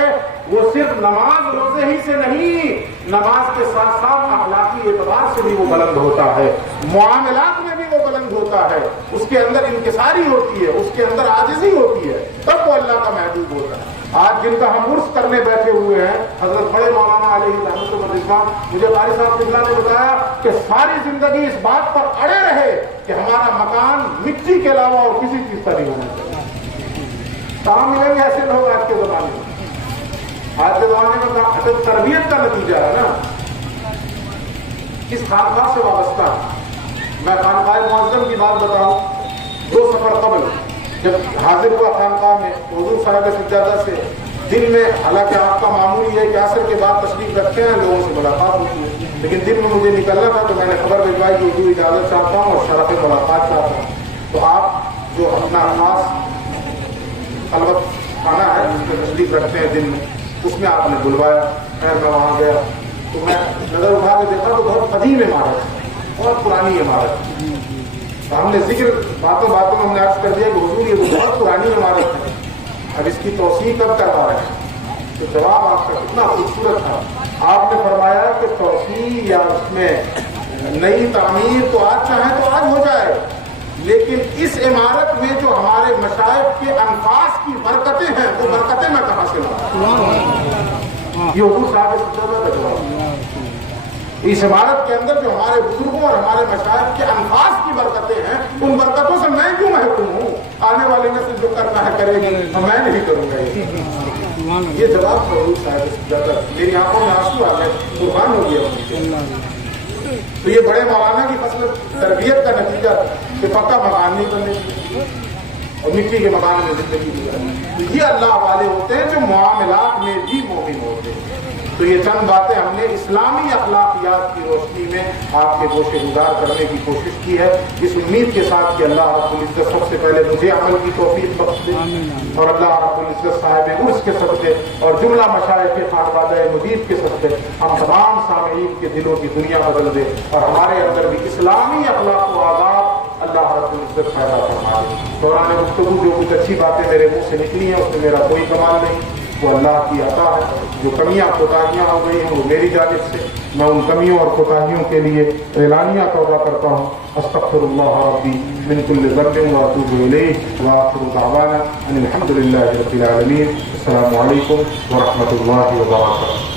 وہ صرف نماز روزے ہی سے نہیں، نماز کے ساتھ ساتھ اخلاقی اعتبار سے بھی وہ بلند ہوتا ہے، معاملات میں بھی وہ بلند ہوتا ہے، اس کے اندر انکساری ہوتی ہے، اس کے اندر عاجزی ہوتی ہے، تب وہ اللہ کا محبوب ہوتا ہے. آج جن کا ہم عرس کرنے بیٹھے ہوئے ہیں، حضرت بڑے مولانا علیہ رحمۃ اللہ، مجھے قاری صاحب قبلہ نے بتایا کہ ساری زندگی اس بات پر اڑے رہے کہ ہمارا مکان مٹی کے علاوہ اور کسی چیز کا نہیں ہونا چاہیے. کہاں ملیں گے ایسے لوگ آج کے زمانے میں؟ آج کے زمانے میں تربیت کا نتیجہ ہے نا. اس خانقاہ سے وابستہ میں خانقاہ معظم کی بات بتاؤں. 2 سفر قبل جب حاضر ہوا خانقاہ میں حضور صاحب سجادہ سے، دن میں، حالانکہ آپ کا معمول یہ ہے کہ عصر کے بعد تشریف رکھتے ہیں، لوگوں سے ملاقات ہوتی ہے، لیکن دن میں مجھے نکلنا تھا تو میں نے خبر بھجوائی کہ حضور اجازت چاہتا ہوں اور شرف ملاقات چاہتا ہوں. تو آپ جو اپنا خاص خلوت خانہ ہے جس میں تشریف رکھتے ہیں دن میں، اس میں آپ نے بلوایا. خیر میں وہاں گیا تو میں نظر اٹھا کے دیکھا تو بہت قدیم عمارت ہے، بہت پرانی عمارت. ہم نے ذکر باتوں میں ہم نے عرض کر دیا کہ حضور یہ بہت پرانی عمارت ہے، اب اس کی توسیع کب کروا رہے ہیں؟ تو جواب آپ کا کتنا خوبصورت تھا. آپ نے فرمایا کہ توسیع یا اس میں نئی تعمیر تو آج چاہیں تو آج ہو جائے، لیکن اس عمارت میں جو ہمارے مشائخ کے انفاس کی برکتیں ہیں، وہ برکتیں میں کہاں سے لاؤں؟ یہ حضور صاحب کا جواب. اس عمارت کے اندر جو ہمارے بزرگوں اور ہمارے مشائخ کے انفاس کی برکتیں ہیں، ان برکتوں سے میں کیوں محروم ہوں؟ آنے والے نسل جو کرنا ہے کرے گی، میں نہیں کروں گا. یہ جواب حضور صاحب، میری آنکھوں میں آنسو آ گئے، قربان ہو گیا. تو یہ بڑے مولانا کی فصل تربیت کا نتیجہ کہ پکا مکان نہیں بننے اور مٹی کے مکان میں زندگی گزارنے. تو یہ اللہ والے ہوتے ہیں جو معاملات میں بھی مومن ہوتے ہیں. تو یہ چند باتیں ہم نے اسلامی اخلاقیات کی روشنی میں آپ کے گوشے گزار کرنے کی کوشش کی ہے، اس امید کے ساتھ کہ اللہ رب العزت سب سے پہلے مجھے عمل کی توفیق بخش دے، اور اللہ رب العزت صاحب عرس کے صدقے اور جملہ مشائخ خانقاہ مجید کے صدقے ہم تمام سامعین کے دلوں کی دنیا بدل دے، اور ہمارے اندر بھی اسلامی اخلاق و آداب اللہ رب العزت پیدا فرما دے. دوران گفتگو جو کچھ اچھی باتیں میرے منہ سے نکلی ہیں اس میں میرا کوئی کمال نہیں، وہ اللہ کی عطا ہے. جو کمیاں کوتاہیاں ہو گئی ہیں وہ میری جانب سے، میں ان کمیوں اور کوتاہیوں کے لیے اعلانیہ توبہ کرتا ہوں. استغفر اللہ ربی من کل ذنب واتوب الیہ وآخر دعوانا ان الحمد للہ رب العالمین. السلام علیکم ورحمۃ اللہ وبرکاتہ.